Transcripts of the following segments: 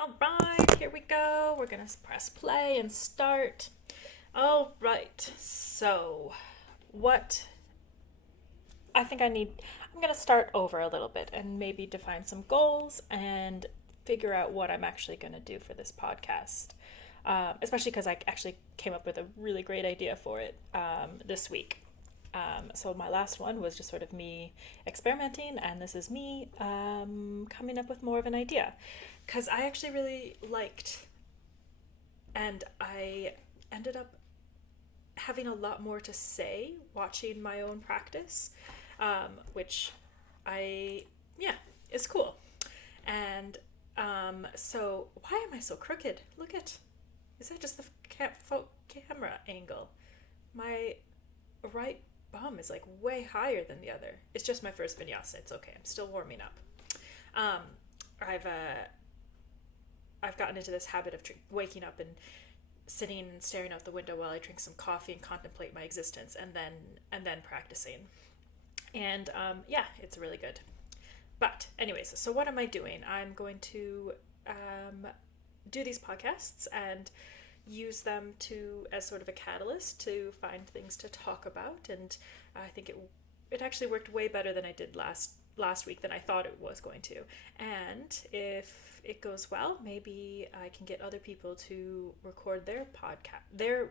All right, here we go. We're going to press play and start. All right, so what I think I'm going to start over a little bit and maybe define some goals and figure out what I'm actually going to do for this podcast. Especially because I actually came up with a really great idea for it this week. So my last one was just sort of me experimenting, and this is me coming up with more of an idea. Because I actually really liked, and I ended up having a lot more to say watching my own practice, which I, yeah, is cool. And so, why am I so crooked? Look at, is that just the camera angle? My right bum is like way higher than the other. It's just my first vinyasa. It's okay. I'm still warming up. Um, I've gotten into this habit of waking up and sitting and staring out the window while I drink some coffee and contemplate my existence, and then practicing. And yeah, it's really good. But anyways, so what am I doing? I'm going to do these podcasts and use them to as sort of a catalyst to find things to talk about. And I think it actually worked way better than I did last week than I thought it was going to. And if it goes well, maybe I can get other people to record their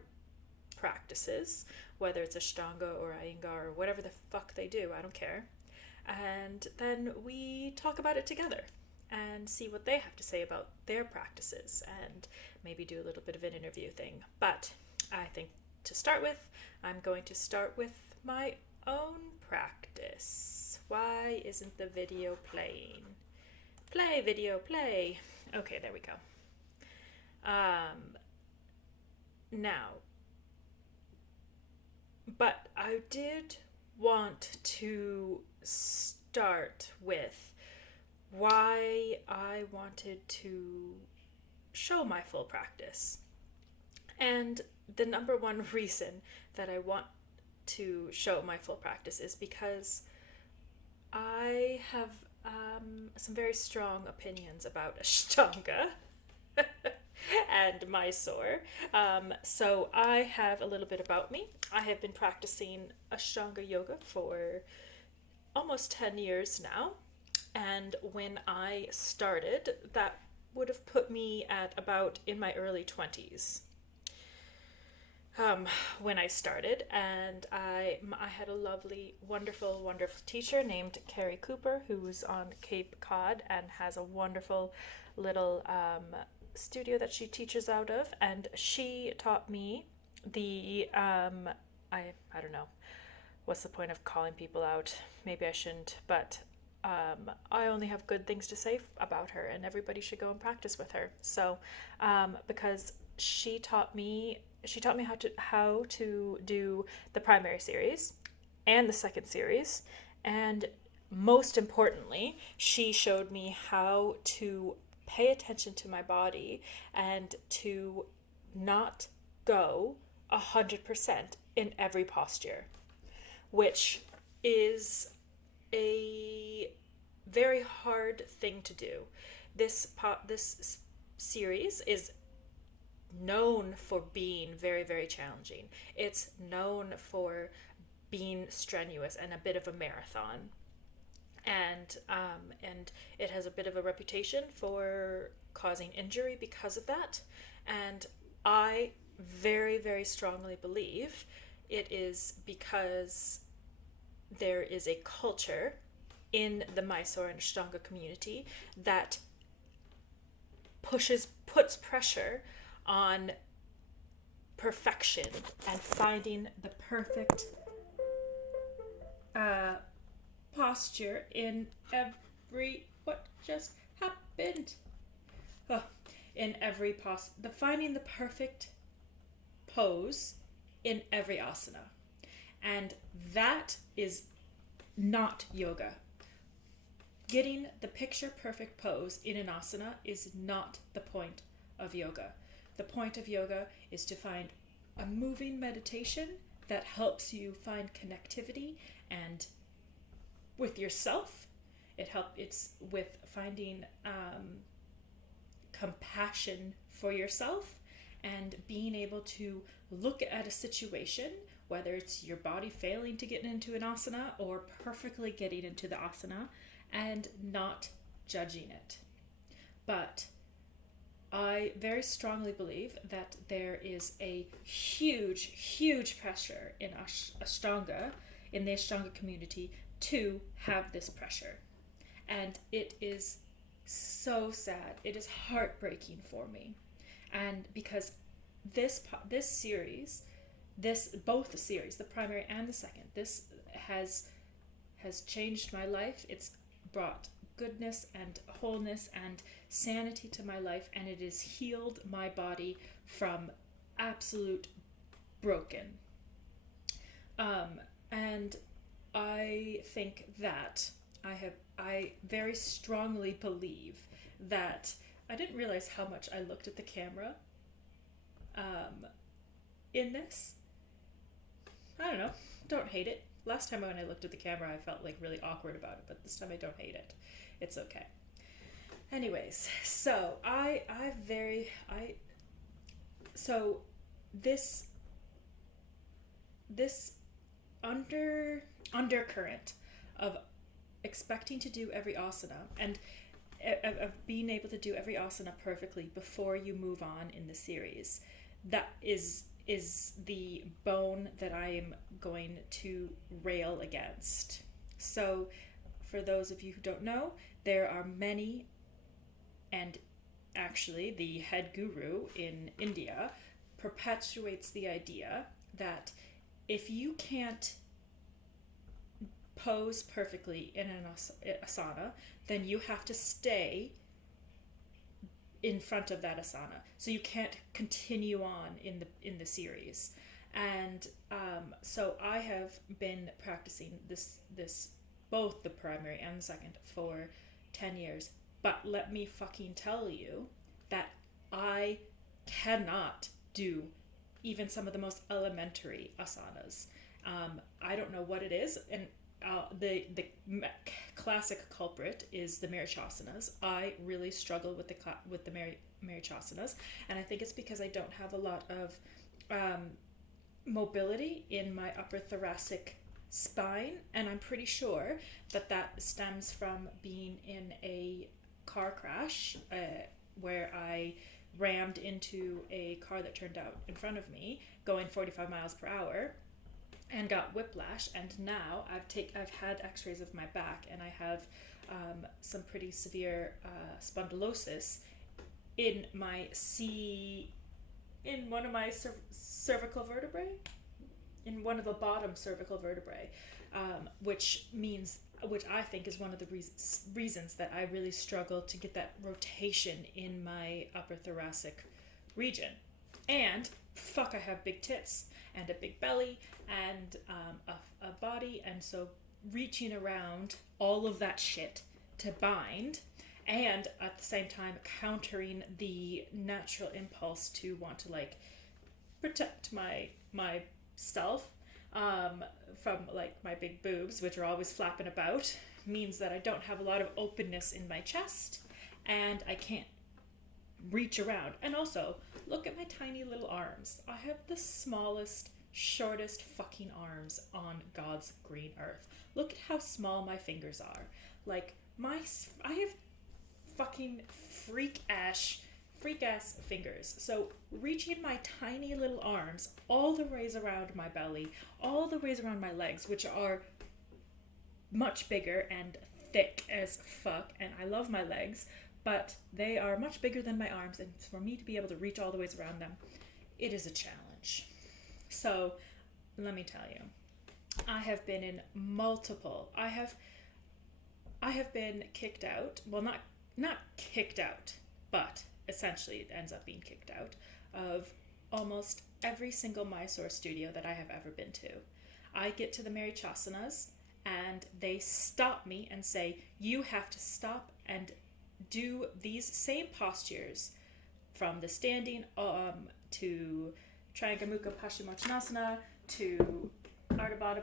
practices, whether it's Ashtanga or Iyengar or whatever the fuck they do. I don't care. And then we talk about it together and see what they have to say about their practices and maybe do a little bit of an interview thing. But I think to start with, I'm going to start with my own practice. Why isn't the video playing? Play, video, play. Okay, there we go. Now, but I did want to start with why I wanted to show my full practice. And the number one reason that I want to show my full practice is because I have some very strong opinions about Ashtanga and mysore. So I have a little bit about me. I have been practicing Ashtanga yoga for almost 10 years now. And when I started, that would have put me at about in my early 20s. When I started, and I had a lovely, wonderful, wonderful teacher named Carrie Cooper, who's on Cape Cod and has a wonderful little studio that she teaches out of, and she taught me the I don't know what's the point of calling people out. Maybe I shouldn't, but I only have good things to say about her, and everybody should go and practice with her. So because she taught me how to do the primary series and the second series, and most importantly, she showed me how to pay attention to my body and to not go 100% in every posture, which is a very hard thing to do. This series is known for being very, very challenging. It's known for being strenuous and a bit of a marathon, and it has a bit of a reputation for causing injury because of that. And I very, very strongly believe it is because there is a culture in the Mysore and Ashtanga community that puts pressure on perfection and finding the perfect posture in every, what just happened? Oh, in every finding the perfect pose in every asana. And that is not yoga. Getting the picture perfect pose in an asana is not the point of yoga. The point of yoga is to find a moving meditation that helps you find connectivity and with yourself. It's with finding compassion for yourself and being able to look at a situation, whether it's your body failing to get into an asana or perfectly getting into the asana, and not judging it. But I very strongly believe that there is a huge, huge pressure in Ashtanga, in the Ashtanga community, to have this pressure. And it is so sad. It is heartbreaking for me. And because this series, both the series, the primary and the second, this has changed my life. It's brought goodness and wholeness and sanity to my life, and it has healed my body from absolute broken. And I think that I very strongly believe that I didn't realize how much I looked at the camera in this. I don't know. Don't hate it. Last time when I looked at the camera, I felt like really awkward about it, but this time I don't hate it. It's okay. Anyways, so this undercurrent of expecting to do every asana and of being able to do every asana perfectly before you move on in the series, that is the bone that I am going to rail against. So for those of you who don't know, there are many, and actually the head guru in India perpetuates the idea that if you can't pose perfectly in an asana, then you have to stay in front of that asana. So you can't continue on in the series. And so I have been practicing this both the primary and the second for 10 years. But let me fucking tell you that I cannot do even some of the most elementary asanas. I don't know what it is, and the classic culprit is the Marichasanas. I really struggle with the Marichasanas, and I think it's because I don't have a lot of mobility in my upper thoracic spine, and I'm pretty sure that stems from being in a car crash where I rammed into a car that turned out in front of me going 45 miles per hour and got whiplash, and now I've had x-rays of my back, and I have some pretty severe spondylosis in one of my cervical vertebrae, in one of the bottom cervical vertebrae, which I think is one of the reasons that I really struggle to get that rotation in my upper thoracic region. And fuck, I have big tits and a big belly and a body, and so reaching around all of that shit to bind, and at the same time countering the natural impulse to want to like protect myself from like my big boobs, which are always flapping about, means that I don't have a lot of openness in my chest, and I can't reach around. And also, look at my tiny little arms. I have the smallest, shortest fucking arms on God's green earth. Look at how small my fingers are. Like, I have fucking freak ass fingers. So reaching my tiny little arms all the ways around my belly, all the ways around my legs, which are much bigger and thick as fuck, and I love my legs, but they are much bigger than my arms, and for me to be able to reach all the ways around them, it is a challenge. So let me tell you, I have been in multiple, I have been kicked out, well, not kicked out, but essentially it ends up being kicked out of almost every single Mysore studio that I have ever been to. I get to the Marichasanas and they stop me and say, you have to stop and do these same postures from the standing to Triangamukha Paschimottanasana to Ardha Baddha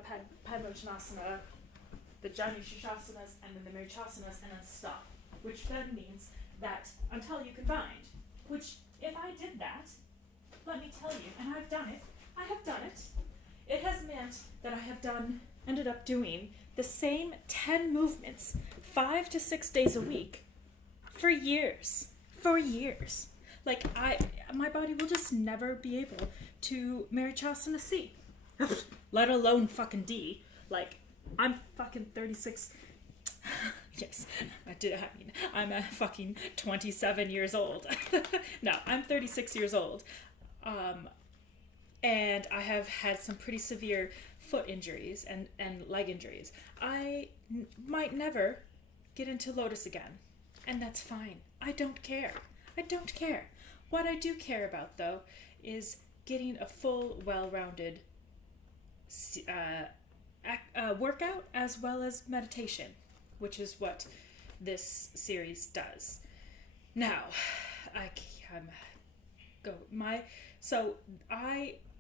the Janu Shashasanas, and then the Marichasanas, and then stop, which then means that until you can find. Which, if I did that, let me tell you, and I've done it, I have done it. It has meant that I have ended up doing the same 10 movements 5 to 6 days a week for years. For years. Like, my body will just never be able to Marichasana C. Let alone fucking D. Like, I'm fucking 36. Yes, I'm a fucking 27 years old. No, I'm 36 years old. And I have had some pretty severe foot injuries and leg injuries. I might never get into Lotus again. And that's fine. I don't care. What I do care about, though, is getting a full, well-rounded workout as well as meditation, which is what this series does. Now,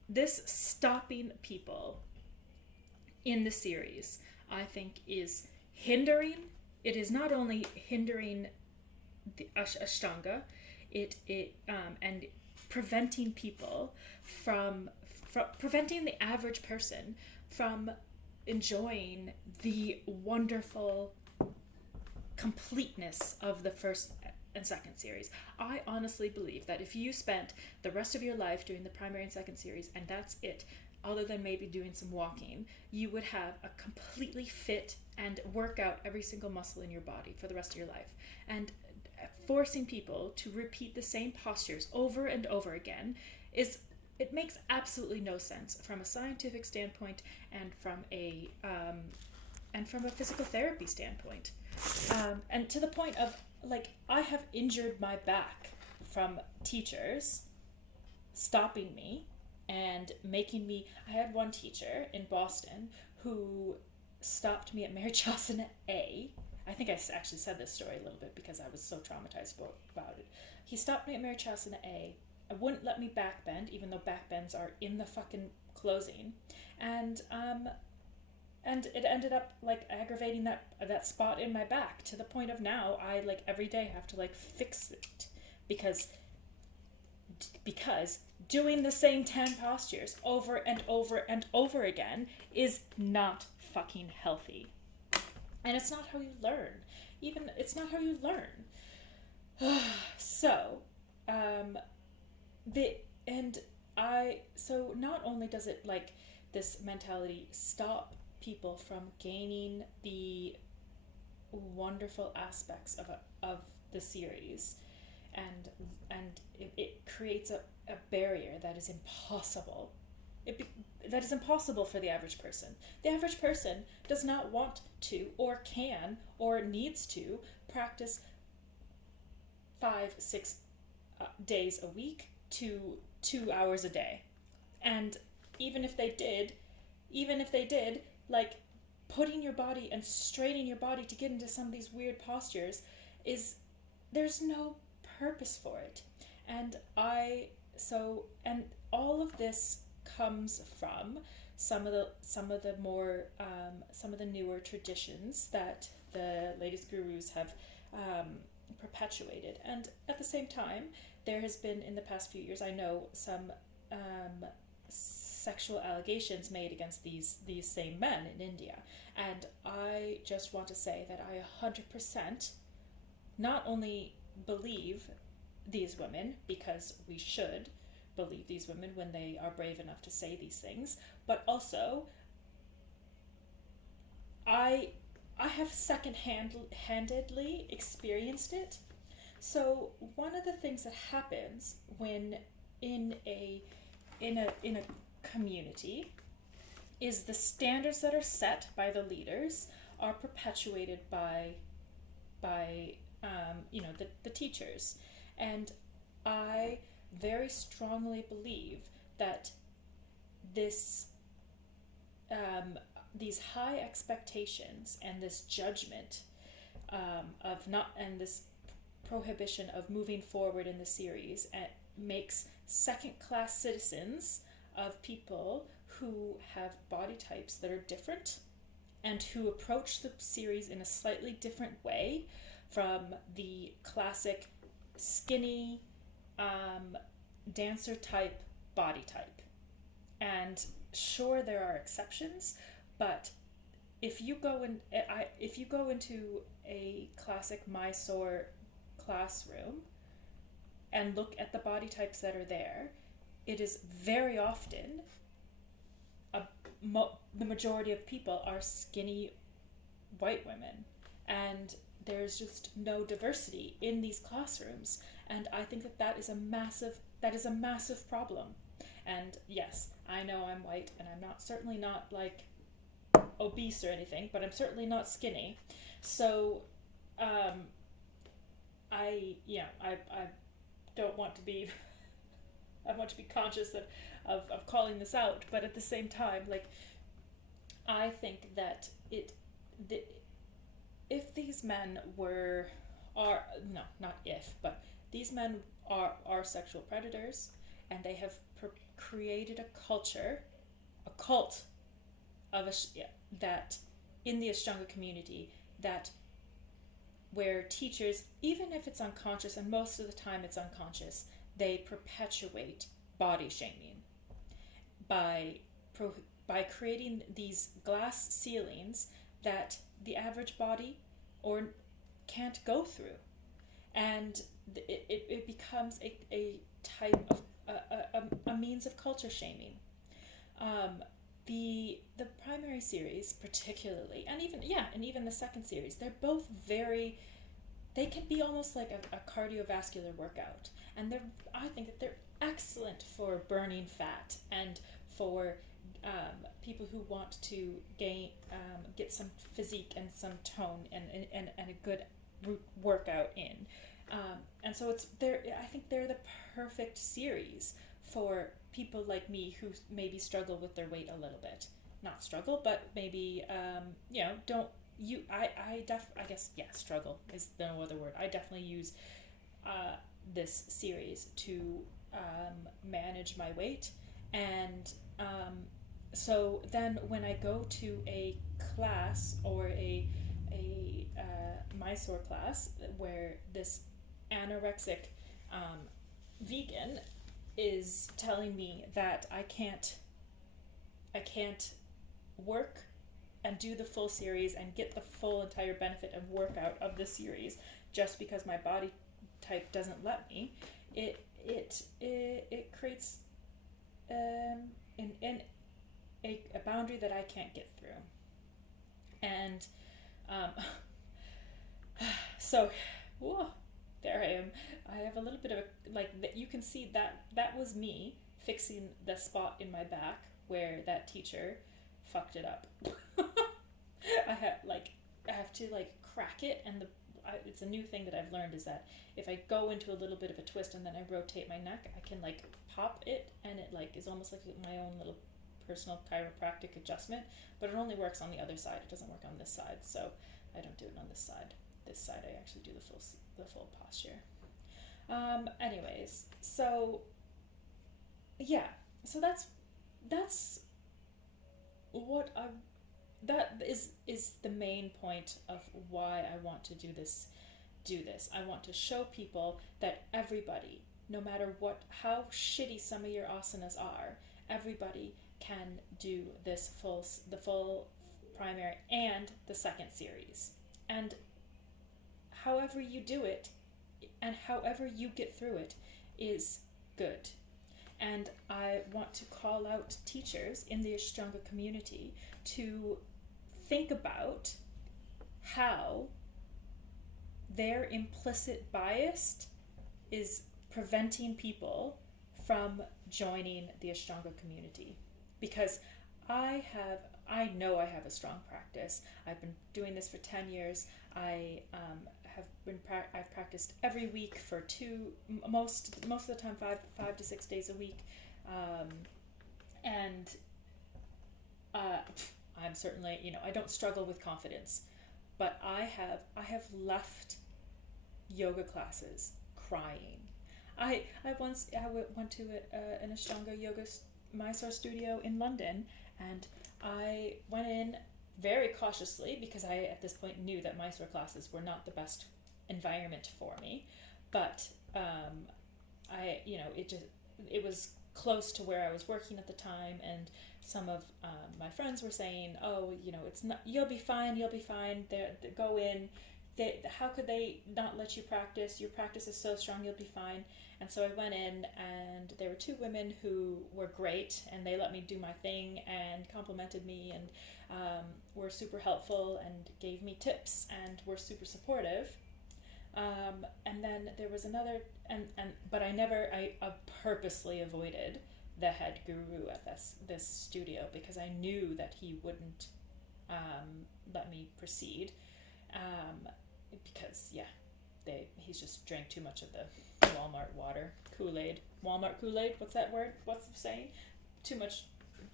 this stopping people in the series, I think, is hindering. It is not only hindering the Ashtanga, and preventing people from preventing the average person from enjoying the wonderful completeness of the first and second series. I honestly believe that if you spent the rest of your life doing the primary and second series and that's it, other than maybe doing some walking, you would have a completely fit and work out every single muscle in your body for the rest of your life. And forcing people to repeat the same postures over and over again it makes absolutely no sense from a scientific standpoint and from a physical therapy standpoint. And to the point of, like, I have injured my back from teachers stopping me and making me. I had one teacher in Boston who stopped me at Marichasana A. I think I actually said this story a little bit because I was so traumatized about it. He stopped me at Marichasana A. I wouldn't let me backbend, even though backbends are in the fucking closing. And it ended up, like, aggravating that spot in my back to the point of now I, like, every day have to, like, fix it because doing the same 10 postures over and over and over again is not fucking healthy. And it's not how you learn. It's not how you learn. So not only does it, like, this mentality stop people from gaining the wonderful aspects of the series, and it creates a barrier that is impossible. That is impossible for the average person. The average person does not want to, or can, or needs to practice 5-6 days a week to 2 hours a day. And even if they did, like, putting your body and straining your body to get into some of these weird postures there's no purpose for it. And all of this comes from some of the newer traditions that the latest gurus have perpetuated. And at the same time, there has been, in the past few years, I know some sexual allegations made against these same men in India. And I just want to say that I 100% not only believe these women, because we should believe these women when they are brave enough to say these things, but also I have second-handedly experienced it. So one of the things that happens when in a community is the standards that are set by the leaders are perpetuated by the teachers. And I very strongly believe that these high expectations and this judgment and this prohibition of moving forward in the series makes second-class citizens of people who have body types that are different and who approach the series in a slightly different way from the classic skinny dancer type body type. And sure, there are exceptions, but if you go into a classic Mysore classroom and look at the body types that are there, it is very often the majority of people are skinny white women, and there's just no diversity in these classrooms, and I think that is a massive problem. And yes, I know I'm white, and I'm certainly not like obese or anything, but I'm certainly not skinny. So I don't want to be I want to be conscious of calling this out, but at the same time, like, I think that if these men these men are sexual predators, and they have created a cult of that in the Ashtanga community, that where teachers, even if it's unconscious, and most of the time it's unconscious, they perpetuate body shaming by creating these glass ceilings that the average body or can't go through, and it becomes a type of a means of culture shaming. The primary series particularly, and even the second series, they're both they can be almost like a cardiovascular workout, and I think that they're excellent for burning fat and for people who want to get some physique and some tone and a good workout in, and so I think they're the perfect series for people like me who maybe struggle with their weight a little bit. Not struggle, but maybe struggle is no other word. I definitely use this series to manage my weight, and so then when I go to a class or a Mysore class where this anorexic vegan is telling me that I can't work and do the full series and get the full entire benefit of workout of the series just because my body type doesn't let me, it creates a boundary that I can't get through. And so whoa, there I am. I have a little bit of you can see that was me fixing the spot in my back where that teacher fucked it up. I have to crack it, and it's a new thing that I've learned is that if I go into a little bit of a twist and then I rotate my neck, I can pop it, and it is almost like my own little personal chiropractic adjustment, but it only works on the other side. It doesn't work on this side, so I don't do it on this side. This side I actually do the full posture. Anyways, so yeah, so that's what that is the main point of why I want to do this. I want to show people that everybody, no matter how shitty some of your asanas are, everybody can do the full primary and the second series. And however you do it and however you get through it is good. And I want to call out teachers in the Ashtanga community to think about how their implicit bias is preventing people from joining the Ashtanga community. Because I know I have a strong practice. I've been doing this for 10 years. I've practiced every week for most of the time 5 to 6 days a week, and I'm certainly, I don't struggle with confidence, but I have left yoga classes crying. I went to an Ashtanga yoga Mysore studio in London, and I went in very cautiously because I at this point knew that Mysore classes were not the best environment for me. But it was close to where I was working at the time, and some of my friends were saying, "Oh, it's not. You'll be fine. You'll be fine. They go in. How could they not let you practice? Your practice is so strong. You'll be fine." And so I went in, and there were two women who were great, and they let me do my thing and complimented me, and were super helpful and gave me tips and were super supportive. And then there was another, but I purposely avoided the head guru at this studio because I knew that he wouldn't let me proceed, because he's just drank too much of the Walmart water, Kool-Aid, Walmart Kool-Aid. What's that word? What's the saying?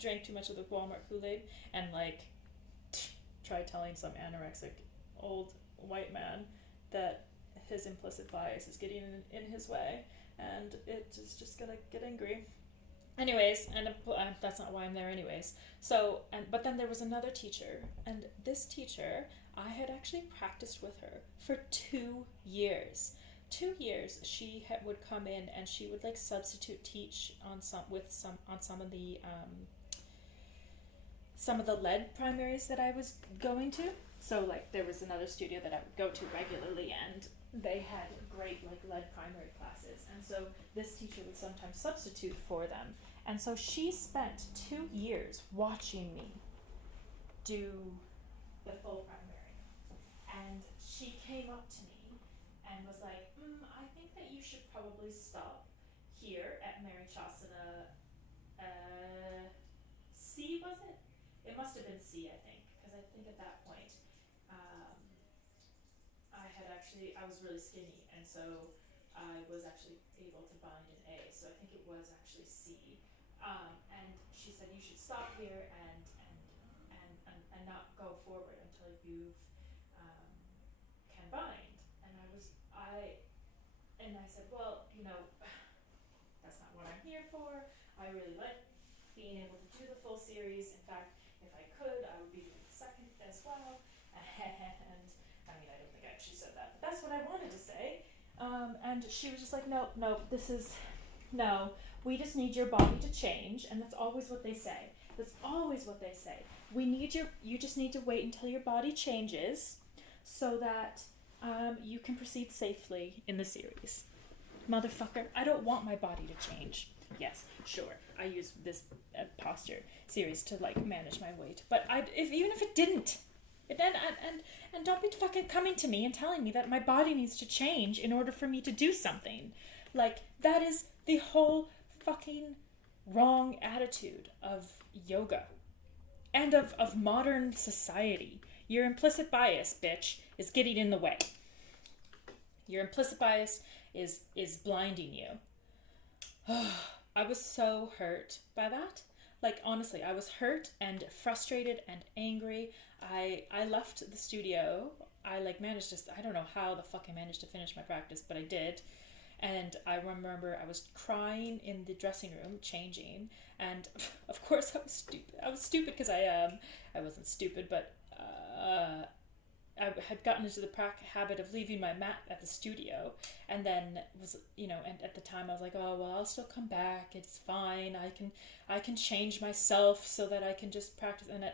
Drank too much of the Walmart Kool-Aid, and try telling some anorexic old white man that his implicit bias is getting in his way, and it is just gonna get angry. Anyways, and that's not why I'm there anyways. So, but then there was another teacher, and this teacher, I had actually practiced with her for 2 years. 2 years, she would come in and she would substitute teach on some of the lead primaries that I was going to. So there was another studio that I would go to regularly, and they had great lead primary classes, and so this teacher would sometimes substitute for them. And so she spent 2 years watching me do the full primary, and she came up to me and was like, I think that you should probably stop here at Marichasana C, was it? It must have been C, I think, because I think at that point I was really skinny, and so I was actually able to bind an A, so I think it was actually C. And she said you should stop here and not go forward until you can bind. And I said, well, that's not what I'm here for. I really like being able to do the full series. In fact, if I could, I would be doing the second as well. And I mean, I don't think I actually said that, but that's what I wanted to say. And she was just like, no, we just need your body to change. And that's always what they say. You just need to wait until your body changes so that you can proceed safely in the series. Motherfucker, I don't want my body to change. Yes, sure, I use this posture series to manage my weight, but even if it didn't, and don't be fucking coming to me and telling me that my body needs to change in order for me to do something. That is the whole fucking wrong attitude of yoga and of modern society. Your implicit bias, bitch, is getting in the way. Your implicit bias is blinding you. I was so hurt by that. Honestly, I was hurt and frustrated and angry. I left the studio. I managed to, I don't know how the fuck I managed to finish my practice, but I did. And I remember I was crying in the dressing room, changing, and of course I was stupid. I was stupid because I wasn't stupid, but I had gotten into the habit of leaving my mat at the studio, and then and at the time I was like, oh well, I'll still come back. It's fine. I can change myself so that I can just practice, and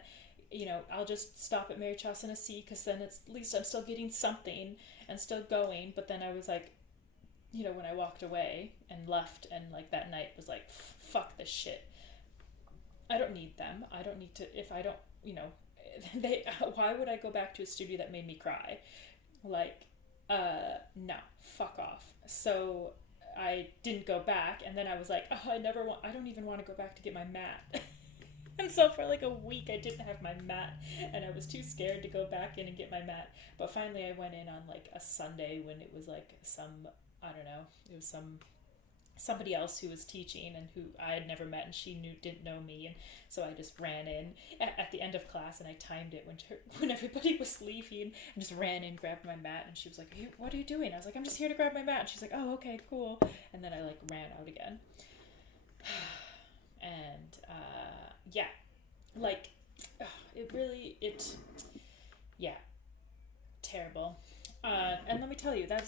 I'll just stop at Marichasana C because then at least I'm still getting something and still going. But then I was like, when I walked away and left, and that night was like, fuck this shit. I don't need them. I don't need to, if I don't, why would I go back to a studio that made me cry? No, fuck off. So I didn't go back, and then I was like, oh, I don't even want to go back to get my mat. And so for a week I didn't have my mat, and I was too scared to go back in and get my mat. But finally I went in on a Sunday when it was it was somebody else who was teaching and who I had never met, and she didn't know me, and so I just ran in at the end of class, and I timed it when everybody was leaving, and just ran in, grabbed my mat, and she was like, hey, what are you doing? I was like, I'm just here to grab my mat, and she's like, oh, okay, cool. And then I ran out again. And terrible. And let me tell you, that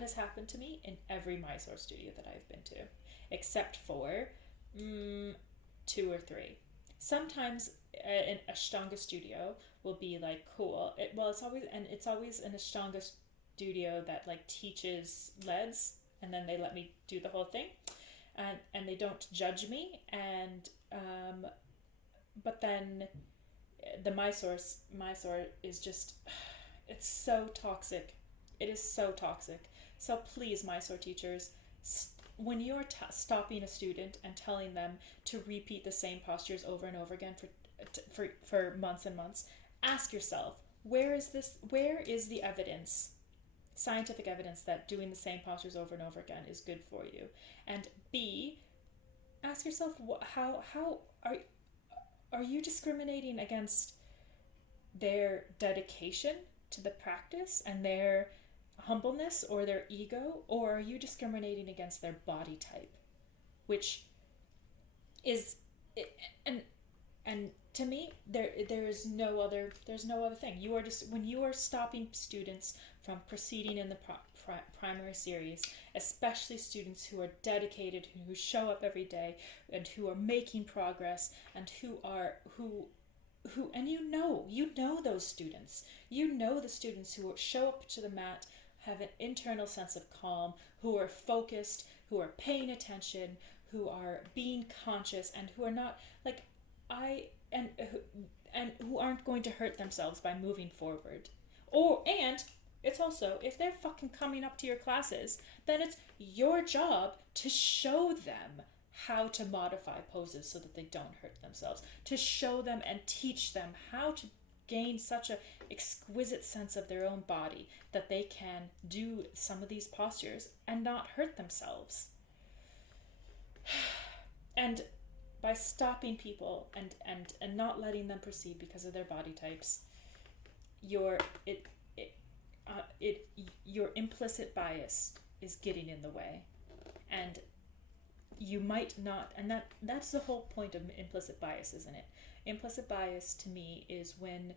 has happened to me in every Mysore studio that I've been to, except for two or three. Sometimes an Ashtanga studio will be like cool. It's always an Ashtanga studio that like teaches leads, and then they let me do the whole thing, and they don't judge me. And but then the Mysore is just, it's so toxic. It is so toxic. So please, Mysore teachers, when you're stopping a student and telling them to repeat the same postures over and over again for months and months, ask yourself, where is the evidence, scientific evidence, that doing the same postures over and over again is good for you? And B, ask yourself, how are you discriminating against their dedication to the practice and their humbleness or their ego, or are you discriminating against their body type, which is, and to me, there's no other thing. You are just, when you are stopping students from proceeding in the primary series, especially students who are dedicated, who show up every day, and who are making progress, and who and you know those students. You know the students who show up to the mat, have an internal sense of calm, who are focused, who are paying attention, who are being conscious, and who are not like and who aren't going to hurt themselves by moving forward. And it's also, if they're fucking coming up to your classes, then it's your job to show them how to modify poses so that they don't hurt themselves, to show them and teach them how to gain such an exquisite sense of their own body that they can do some of these postures and not hurt themselves. And by stopping people and not letting them proceed because of their body types, your implicit bias is getting in the way. And you might not, and that's the whole point of implicit bias, isn't it? Implicit bias to me is when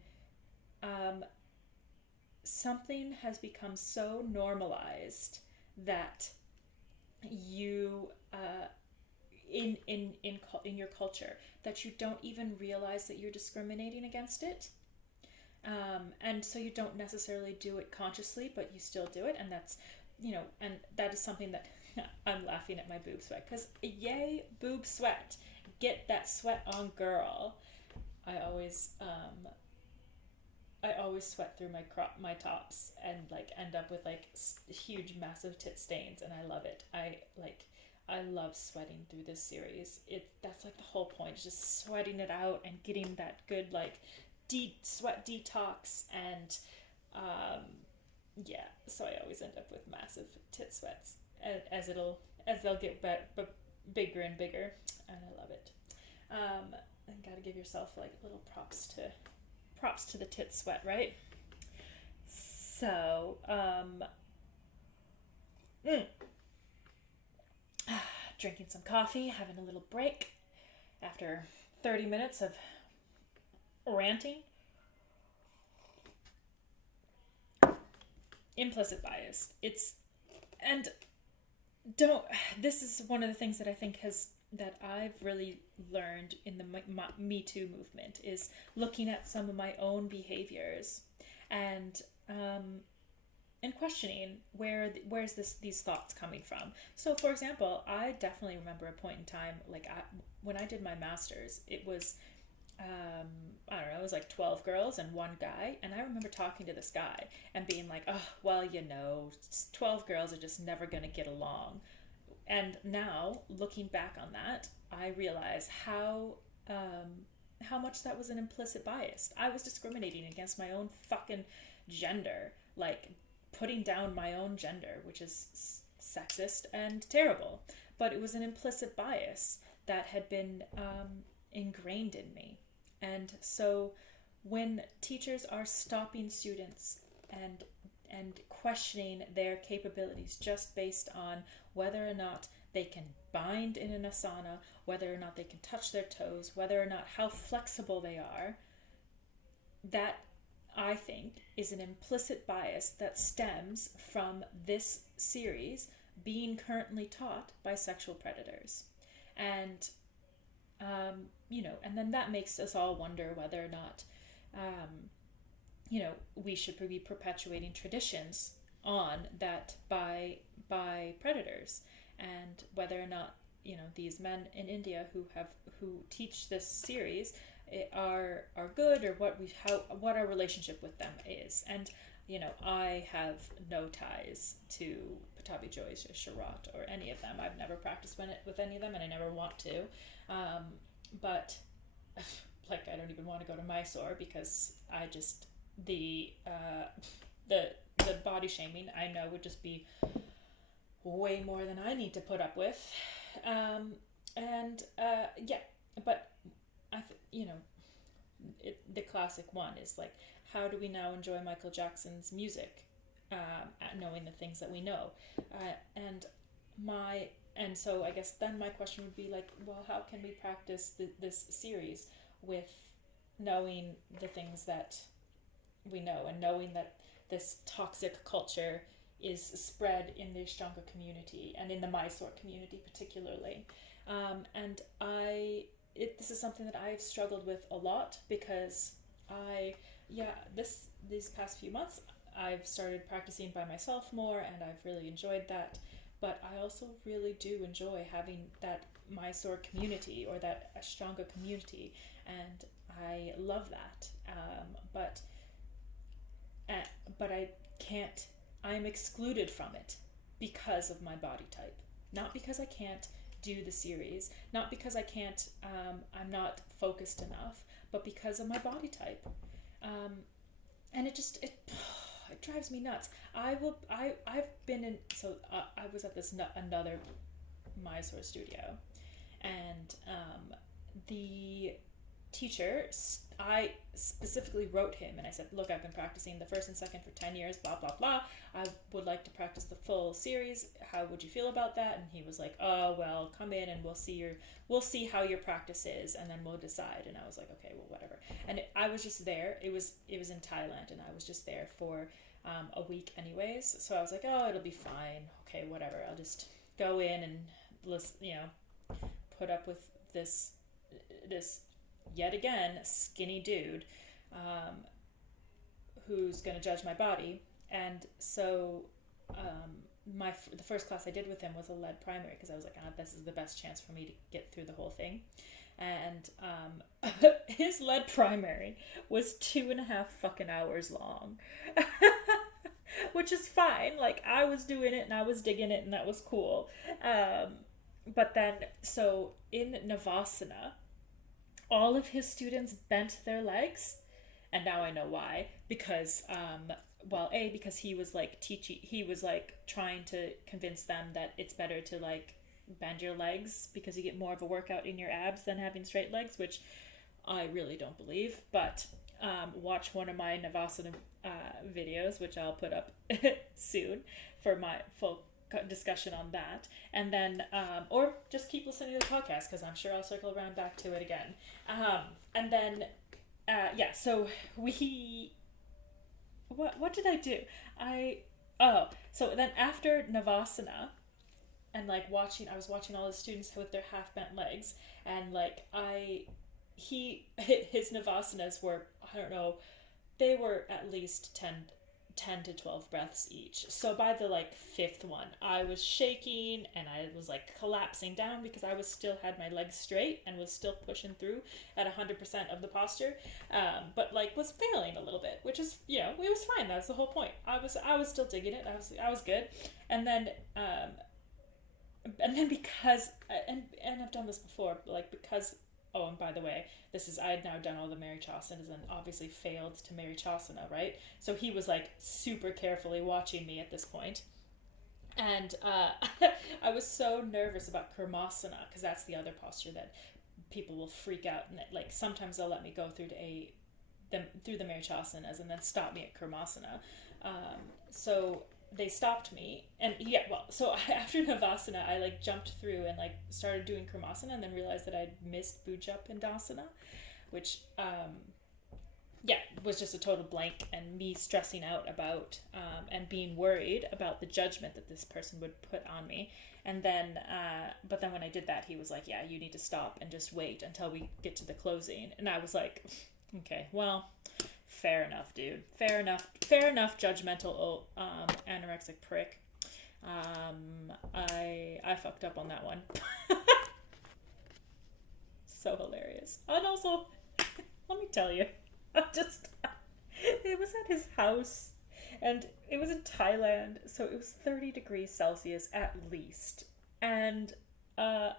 something has become so normalized that you in your culture that you don't even realize that you're discriminating against it. And so you don't necessarily do it consciously, but you still do it, and that's, and that is something that I'm laughing at my boob sweat, because yay, boob sweat. Get that sweat on, girl. I always sweat through my tops and like end up with like huge massive tit stains, and I love it. I love sweating through this series. That's like the whole point, just sweating it out and getting that good like sweat detox, and so I always end up with massive tit sweats as they'll get bigger and bigger, and I love it. And gotta give yourself like little props to the tit sweat, right? So drinking some coffee, having a little break after 30 minutes of ranting. Implicit bias. This is one of the things that I think that I've really learned in the Me Too movement, is looking at some of my own behaviors and questioning where's these thoughts coming from. So for example, I definitely remember a point in time, like when I did my master's, it was I don't know, it was like 12 girls and one guy, and I remember talking to this guy and being like, oh, well, 12 girls are just never gonna get along. And now, looking back on that, I realize how much that was an implicit bias. I was discriminating against my own fucking gender, like putting down my own gender, which is sexist and terrible. But it was an implicit bias that had been ingrained in me. And so when teachers are stopping students and questioning their capabilities just based on whether or not they can bind in an asana, whether or not they can touch their toes, whether or not how flexible they are, that I think, is an implicit bias that stems from this series being currently taught by sexual predators. And, and then that makes us all wonder whether or not, we should be perpetuating traditions on that by predators, and whether or not, these men in India who teach this series are good, or what our relationship with them is. And I have no ties to Patabi Joyce or Sharat or any of them. I've never practiced with any of them, and I never want to. But like, I don't even want to go to Mysore, because I just the body shaming, I know, would just be way more than I need to put up with. But the classic one is like, how do we now enjoy Michael Jackson's music, knowing the things that we know? And so I guess then my question would be like, well, how can we practice this series with knowing the things that we know, and knowing that this toxic culture is spread in the Ashtanga community and in the Mysore community particularly. This is something that I've struggled with a lot, because these past few months I've started practicing by myself more, and I've really enjoyed that. But I also really do enjoy having that Mysore community, or that Ashtanga community, and I love that. But I can't. I'm excluded from it because of my body type, not because I can't do the series, not because I can't. I'm not focused enough, but because of my body type. And it drives me nuts. I've been in. So I was at this another Mysore studio, and the teacher, I specifically wrote him and I said, look, I've been practicing the first and second for 10 years, blah, blah, blah. I would like to practice the full series. How would you feel about that? And he was like, oh, well, come in and we'll see how your practice is, and then we'll decide. And I was like, okay, well, whatever. And I was just there. It was in Thailand, and I was just there for a week anyways. So I was like, oh, it'll be fine. Okay, whatever. I'll just go in and put up with this yet again skinny dude who's going to judge my body. And so the first class I did with him was a lead primary, because I was like, this is the best chance for me to get through the whole thing. And his lead primary was 2.5 fucking hours long. Which is fine. Like, I was doing it and I was digging it, and that was cool. But then, so in Navasana, all of his students bent their legs, and now I know why. Because because he was like trying to convince them that it's better to like bend your legs, because you get more of a workout in your abs than having straight legs, which I really don't believe. But watch one of my Navasana videos, which I'll put up soon, for my full discussion on that. And then or just keep listening to the podcast, because I'm sure I'll circle around back to it again. And then so what did I do? So then after Navasana, and like I was watching all the students with their half bent legs, and like his Navasanas were, I don't know, they were at least 10 to 12 breaths each. So by the like 5th one, I was shaking and I was like collapsing down, because I was still had my legs straight and was still pushing through at 100% of the posture, but like was failing a little bit, which is, it was fine. That's the whole point. I was still digging it. I was good. And then because and I've done this before, like, because, oh, and by the way, I had now done all the Marichasanas and obviously failed to Marichasana, right? So he was like super carefully watching me at this point. And I was so nervous about Kurmasana, because that's the other posture that people will freak out. And like sometimes they'll let me go through the Marichasanas and then stop me at Kurmasana. So they stopped me, and so after Navasana, I like jumped through and like started doing Kurmasana, and then realized that I'd missed Bhuja Pindasana, which yeah, was just a total blank, and me stressing out about and being worried about the judgment that this person would put on me. And then, but then when I did that, he was like, yeah, you need to stop and just wait until we get to the closing. And I was like, okay, well, fair enough, dude. Fair enough, judgmental anorexic prick. I fucked up on that one. So hilarious. And also, let me tell you, it was at his house, and it was in Thailand, so it was 30 degrees Celsius at least. And it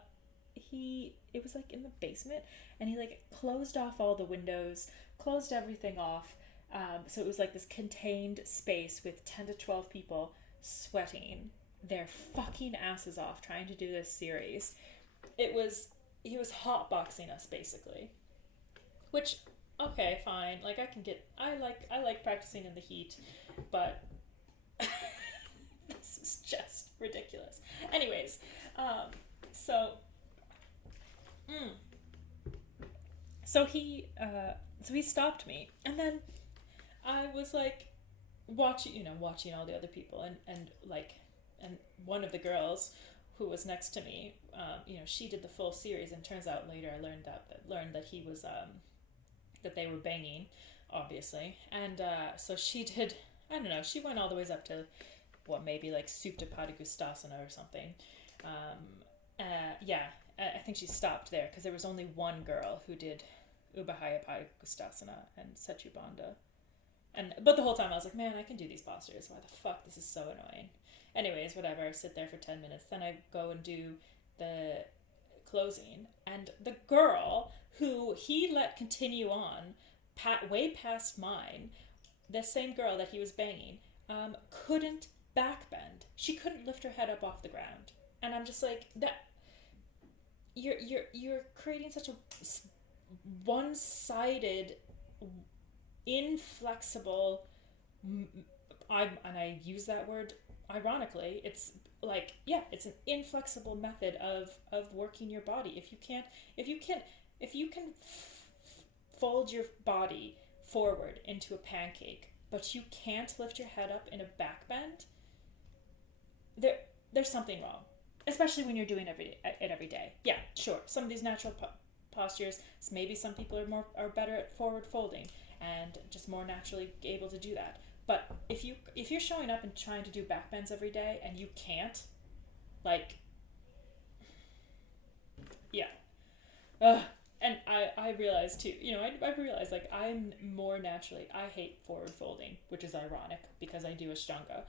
was like in the basement, and he like closed off all the windows, closed everything off. So it was like this contained space with 10 to 12 people sweating their fucking asses off trying to do this series. He was hotboxing us basically, which, okay, fine. Like I like practicing in the heat, but this is just ridiculous. Anyways, so he stopped me, and then I was like watching all the other people, and one of the girls who was next to me, she did the full series, and turns out later I learned that he was that they were banging, obviously, and so she did. I don't know. She went all the way up to maybe like Supta Padagustasana or something. I think she stopped there because there was only one girl who did Ubahaya Padagustasana and Setu Bandha. But the whole time I was like, man, I can do these postures. Why the fuck? This is so annoying. Anyways, whatever. I sit there for 10 minutes. Then I go and do the closing. And the girl who he let continue on way past mine, the same girl that he was banging, couldn't backbend. She couldn't lift her head up off the ground. And I'm just like, that you're creating such a one-sided, inflexible, and I use that word ironically. It's like, yeah, it's an inflexible method of working your body. If you can fold your body forward into a pancake, but you can't lift your head up in a back bend, there's something wrong. Especially when you're doing it every day. Yeah, sure. Some of these natural postures, maybe some people are better at forward folding and just more naturally able to do that. But if you're showing up and trying to do back bends every day and you can't, like, yeah. And I realized too, I realized, like, I'm more naturally, I hate forward folding, which is ironic because I do Ashtanga.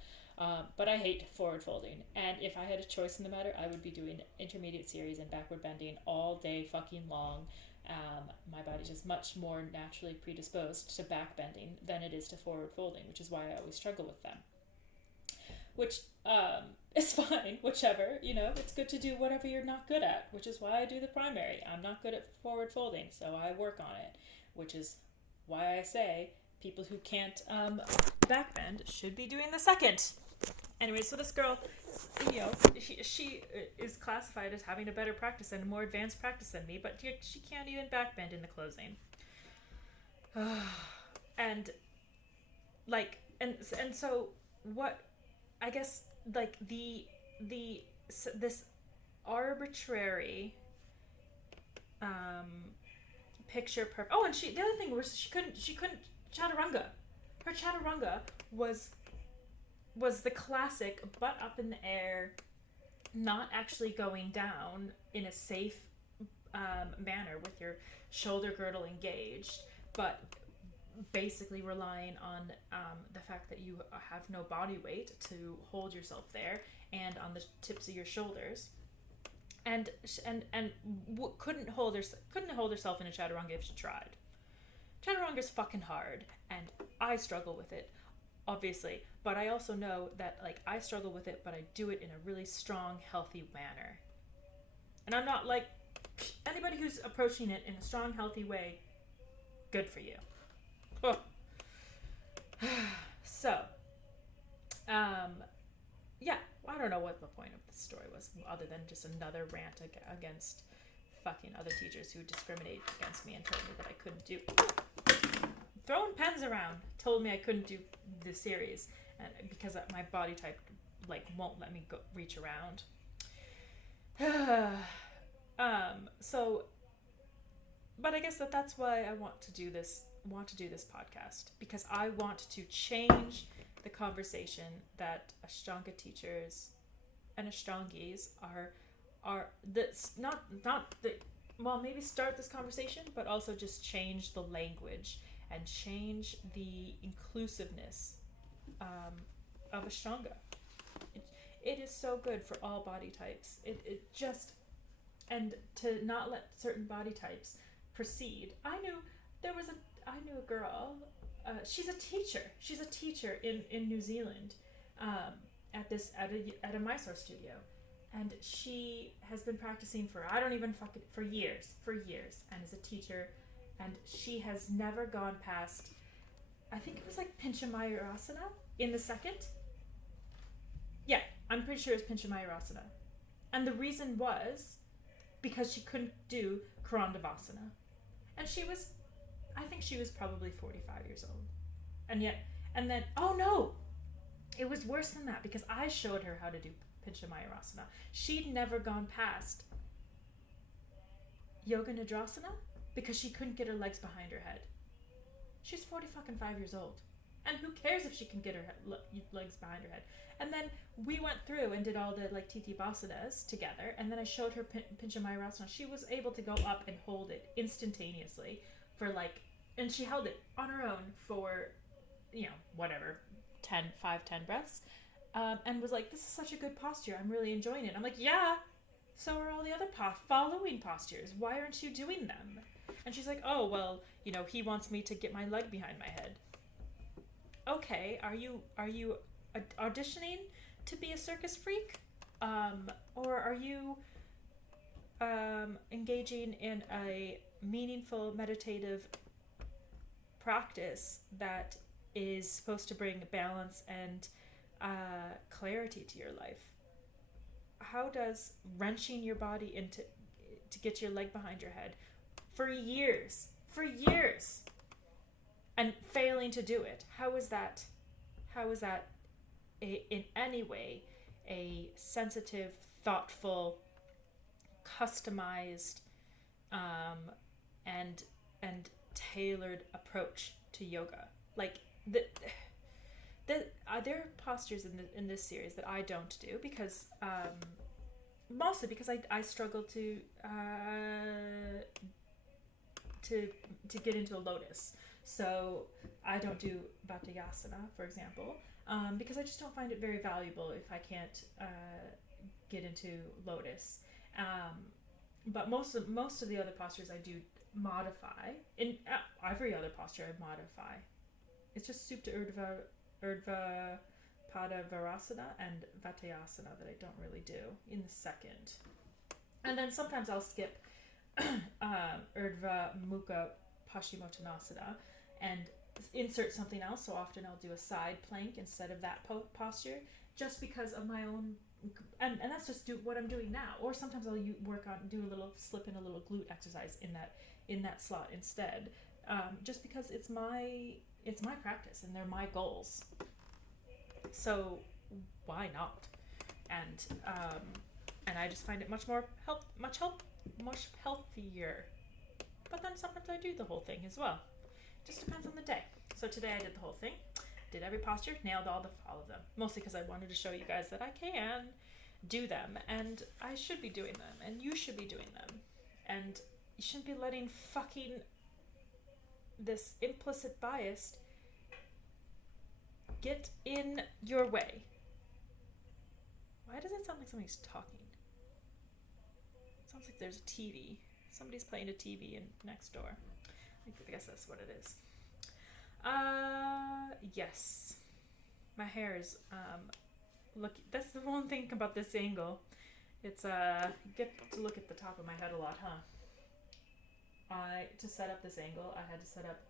But I hate forward folding. And if I had a choice in the matter, I would be doing intermediate series and backward bending all day fucking long. My body's just much more naturally predisposed to back bending than it is to forward folding, which is why I always struggle with them. Which is fine, whichever, it's good to do whatever you're not good at, which is why I do the primary. I'm not good at forward folding, so I work on it, which is why I say people who can't backbend should be doing the second. Anyway, so this girl, she is classified as having a better practice and a more advanced practice than me, but she can't even backbend in the closing. And so what, I guess, like, this arbitrary picture perfect. Oh, and the other thing was she couldn't chaturanga. Her chaturanga was the classic butt up in the air, not actually going down in a safe manner with your shoulder girdle engaged, but basically relying on the fact that you have no body weight to hold yourself there, and on the tips of your shoulders, and couldn't hold herself in a chaturanga if she tried. Chaturanga is fucking hard, and I struggle with it, obviously, but I also know that, like, I struggle with it, but I do it in a really strong, healthy manner. And I'm not like, anybody who's approaching it in a strong, healthy way, good for you. Oh. So, yeah, I don't know what the point of this story was, other than just another rant against fucking other teachers who discriminate against me and told me that I couldn't do throwing pens around, told me I couldn't do the series, and because my body type like won't let me go reach around. So, but I guess that's why I want to do this podcast, because I want to change the conversation that Ashtanga teachers and Ashtangis are this not the well, maybe start this conversation, but also just change the language and change the inclusiveness of Ashtanga. It is so good for all body types. It just, and to not let certain body types proceed. I knew a girl. She's a teacher. She's a teacher in New Zealand, at a Mysore studio, and she has been practicing for years, and is a teacher, and she has never gone past, I think it was like Pinchamayurasana in the second. Yeah, I'm pretty sure it's Pinchamayurasana, and the reason was because she couldn't do Karandavasana, and I think she was probably 45 years old, and then oh no, it was worse than that, because I showed her how to do Pinchamayurasana. She'd never gone past Yoga Nidrasana because she couldn't get her legs behind her head. She's 45 years old. And who cares if she can get her legs behind her head? And then we went through and did all the like Titi Basanas together, and then I showed her Pinchamayurasana. She was able to go up and hold it instantaneously for and she held it on her own for, whatever, 10 breaths. And was like, this is such a good posture. I'm really enjoying it. I'm like, yeah, so are all the other following postures. Why aren't you doing them? And she's like, oh, well, he wants me to get my leg behind my head. Okay, are you auditioning to be a circus freak? Or are you engaging in a meaningful meditative practice that is supposed to bring balance and clarity to your life? How does wrenching your body to get your leg behind your head for years and failing to do it, how is that in any way a sensitive, thoughtful, customized, and tailored approach to yoga? Like there are postures in this series that I don't do because mostly because I struggle to get into a lotus. So I don't do Bhatayasana, for example, because I just don't find it very valuable if I can't get into lotus. But most of the other postures I do modify. In every other posture I modify. It's just Supta Urdhva Pada Varasana and Vatayasana that I don't really do in the second. And then sometimes I'll skip Urdhva Mukha Paschimottanasana and insert something else. So often I'll do a side plank instead of that posture, just because of my own, and that's just what I'm doing now. Or sometimes I'll slip in a little glute exercise in that slot instead, just because it's my practice and they're my goals. So why not? And I just find it much healthier. But then sometimes I do the whole thing as well. Just depends on the day. So today I did the whole thing. Did every posture, nailed all of them. Mostly because I wanted to show you guys that I can do them, and I should be doing them, and you should be doing them. And you shouldn't be letting fucking this implicit bias get in your way. Why does it sound like somebody's talking? It sounds like there's a TV. Somebody's playing a TV next door. I guess that's what it is. Yes. My hair is, look, that's the one thing about this angle. It's, get to look at the top of my head a lot, huh? To set up this angle, I had to set up,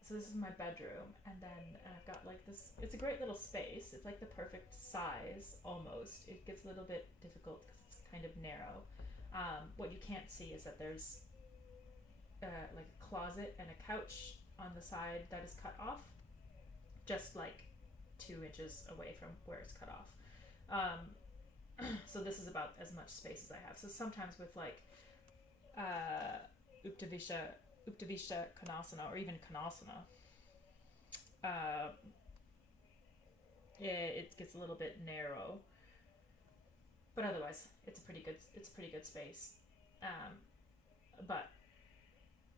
so this is my bedroom, and I've got like this, it's a great little space. It's like the perfect size, almost. It gets a little bit difficult because it's kind of narrow. What you can't see is that there's like a closet and a couch on the side that is cut off, just like 2 inches away from where it's cut off. So this is about as much space as I have. So sometimes with like Uptavisha Konasana, or even Konasana, uh, it gets a little bit narrow, but otherwise it's a pretty good space. But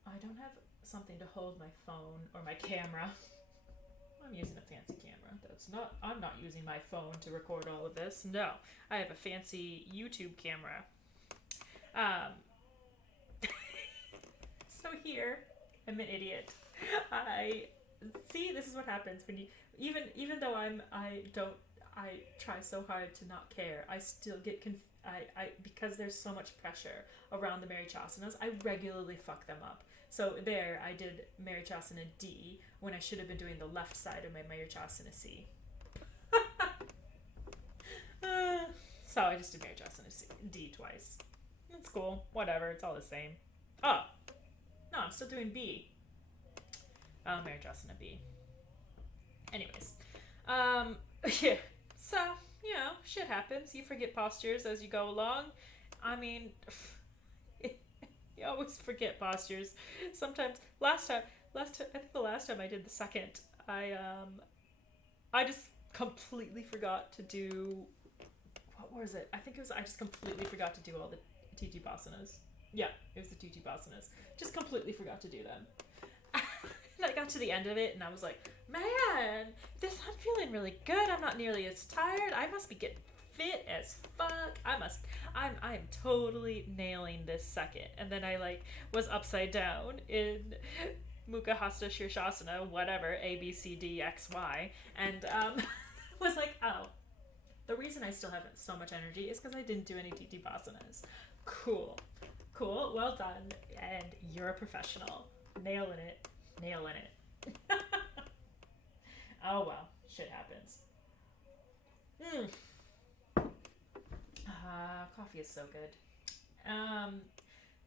I don't have something to hold my phone or my camera. I'm using a fancy camera. I'm not using my phone to record all of this. No, I have a fancy YouTube camera. So here, I'm an idiot. I see. This is what happens when you even though I try so hard to not care. I still get because there's so much pressure around the Marichasanas. I regularly fuck them up. So there, I did Marichasana D when I should have been doing the left side of my Marichasana C. So I just did Marichasana D twice. It's cool. Whatever. It's all the same. Oh, no, I'm still doing B. Marichasana B. Anyways, yeah. So, shit happens. You forget postures as you go along. I mean, you always forget postures. Sometimes, last time, I think the last time I did the second, I just completely forgot to do, what was it? I think it was, I just completely forgot to do all the TT Basanas. Yeah, it was the TT Basanas. Just completely forgot to do them. And I got to the end of it and I was like, man, I'm feeling really good. I'm not nearly as tired. I must be getting fit as fuck. I'm totally nailing this second. And then I was upside down in Mukha Hasta Shirshasana, whatever, A, B, C, D, X, Y. And was like, oh, the reason I still have so much energy is because I didn't do any TT Basanas. Cool. Well done. And you're a professional. Nailing it. Oh well, shit happens. Coffee is so good.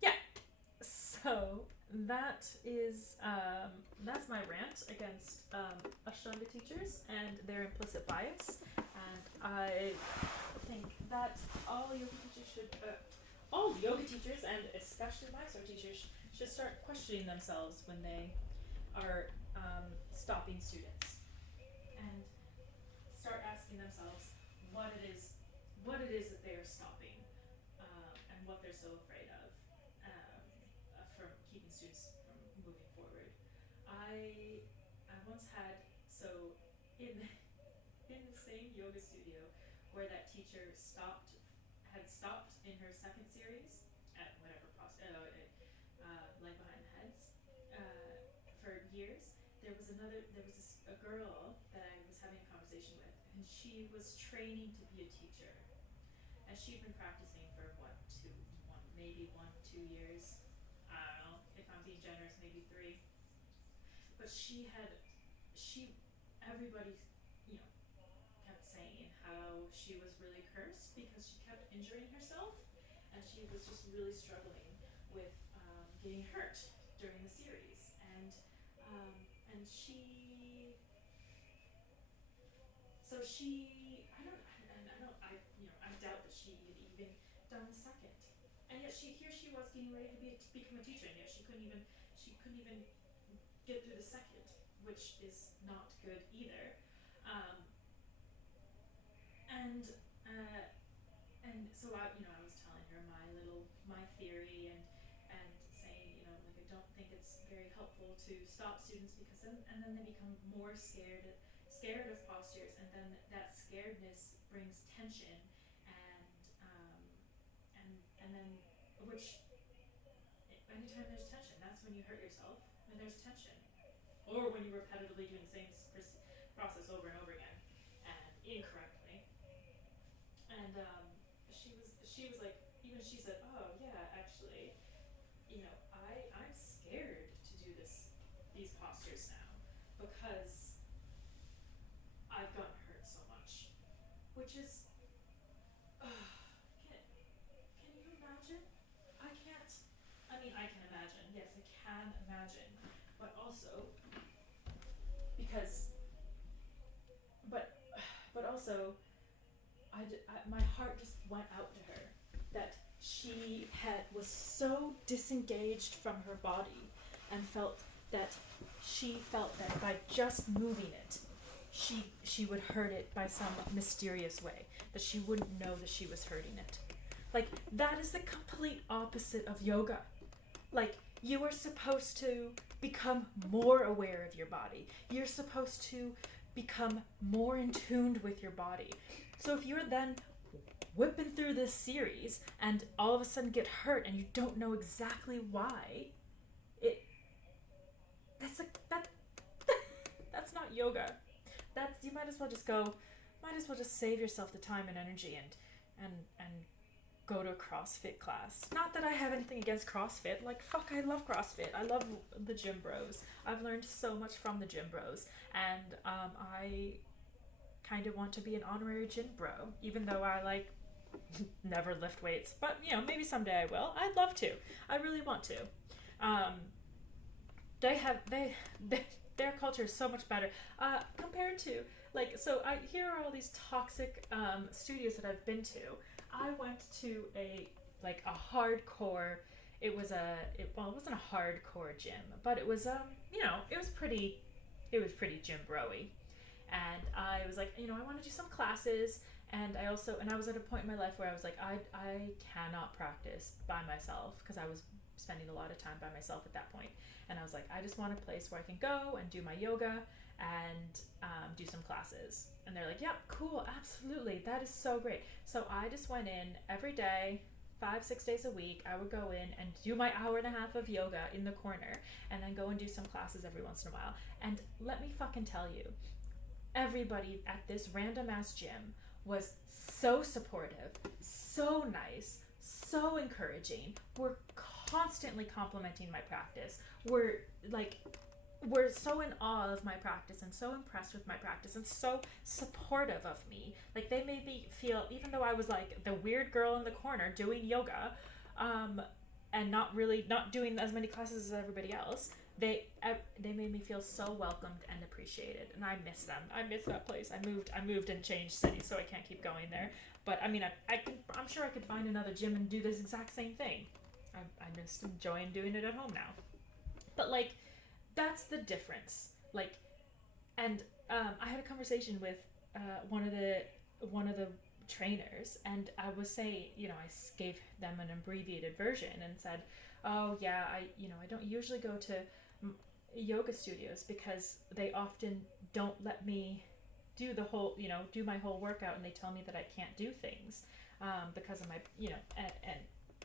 Yeah. So that's my rant against Ashtanga teachers and their implicit bias. And I think that all yoga teachers and especially mysore teachers should start questioning themselves when they are stopping students and start asking themselves what it is that they are stopping, and what they're so afraid of, from keeping students from moving forward. I once had in the same yoga studio where that teacher had stopped in her second series at whatever leg behind the heads, for years. There was a girl that I was having a conversation with, and she was training to be a teacher, and she'd been practicing for maybe 1-2 years. I don't know, if I'm being generous, maybe 3. But everybody, kept saying how she was really cursed because she kept injuring herself, and she was just really struggling with getting hurt during the series, and I doubt that she had even done the second, and yet here she was getting ready to become a teacher, and yet she couldn't even get through the second, which is not good either. And so I was telling her my theory, and saying, I don't think it's very helpful to stop students, because then they become more scared of postures, and then that scaredness brings tension, and then, which, anytime there's tension, that's when you hurt yourself, when there's tension, or when you're repetitively doing the same process over and over again, and incorrectly. And she was like, even she said, oh yeah, actually, I'm scared to do these postures now, because I've gotten hurt so much, which is, can you imagine? I can't. I mean, I can imagine. Yes, I can imagine, but also because, but also, my heart just went out to her that she was so disengaged from her body and felt that by just moving it, she would hurt it by some mysterious way, that she wouldn't know that she was hurting it. Like, that is the complete opposite of yoga. Like, you are supposed to become more aware of your body. You're supposed to become more in tune with your body. So if you're then whipping through this series and all of a sudden get hurt and you don't know exactly why, that's not yoga. You might as well just save yourself the time and energy and go to a CrossFit class. Not that I have anything against CrossFit. Like, fuck, I love CrossFit. I love the gym bros. I've learned so much from the gym bros, and I kind of want to be an honorary gym bro, even though I like never lift weights. But maybe someday I will. I'd love to. I really want to. Their culture is so much better compared to here are all these toxic studios that I've been to. I went to a hardcore. It wasn't a hardcore gym, but it was it was pretty gym bro-y. And I was like, I want to do some classes, and I was at a point in my life where I was like, I cannot practice by myself, because I was spending a lot of time by myself at that point. And I was like, I just want a place where I can go and do my yoga and do some classes. And they're like, yep, cool, absolutely, that is so great. So I just went in every day, 5-6 days a week. I would go in and do my hour and a half of yoga in the corner, and then go and do some classes every once in a while. And let me fucking tell you, everybody at this random ass gym was so supportive, so nice, so encouraging. Were constantly complimenting my practice. Were so in awe of my practice and so impressed with my practice and so supportive of me. Like, they made me feel, even though I was like the weird girl in the corner doing yoga, and not doing as many classes as everybody else, they made me feel so welcomed and appreciated, and I miss them. I miss that place. I moved and changed cities, so I can't keep going there. But I mean, I'm sure I could find another gym and do this exact same thing. I just enjoy doing it at home now. But that's the difference. And I had a conversation with one of the trainers, and I was saying, I gave them an abbreviated version and said, oh yeah, I don't usually go to yoga studios because they often don't let me do the whole, do my whole workout, and they tell me that I can't do things because of my,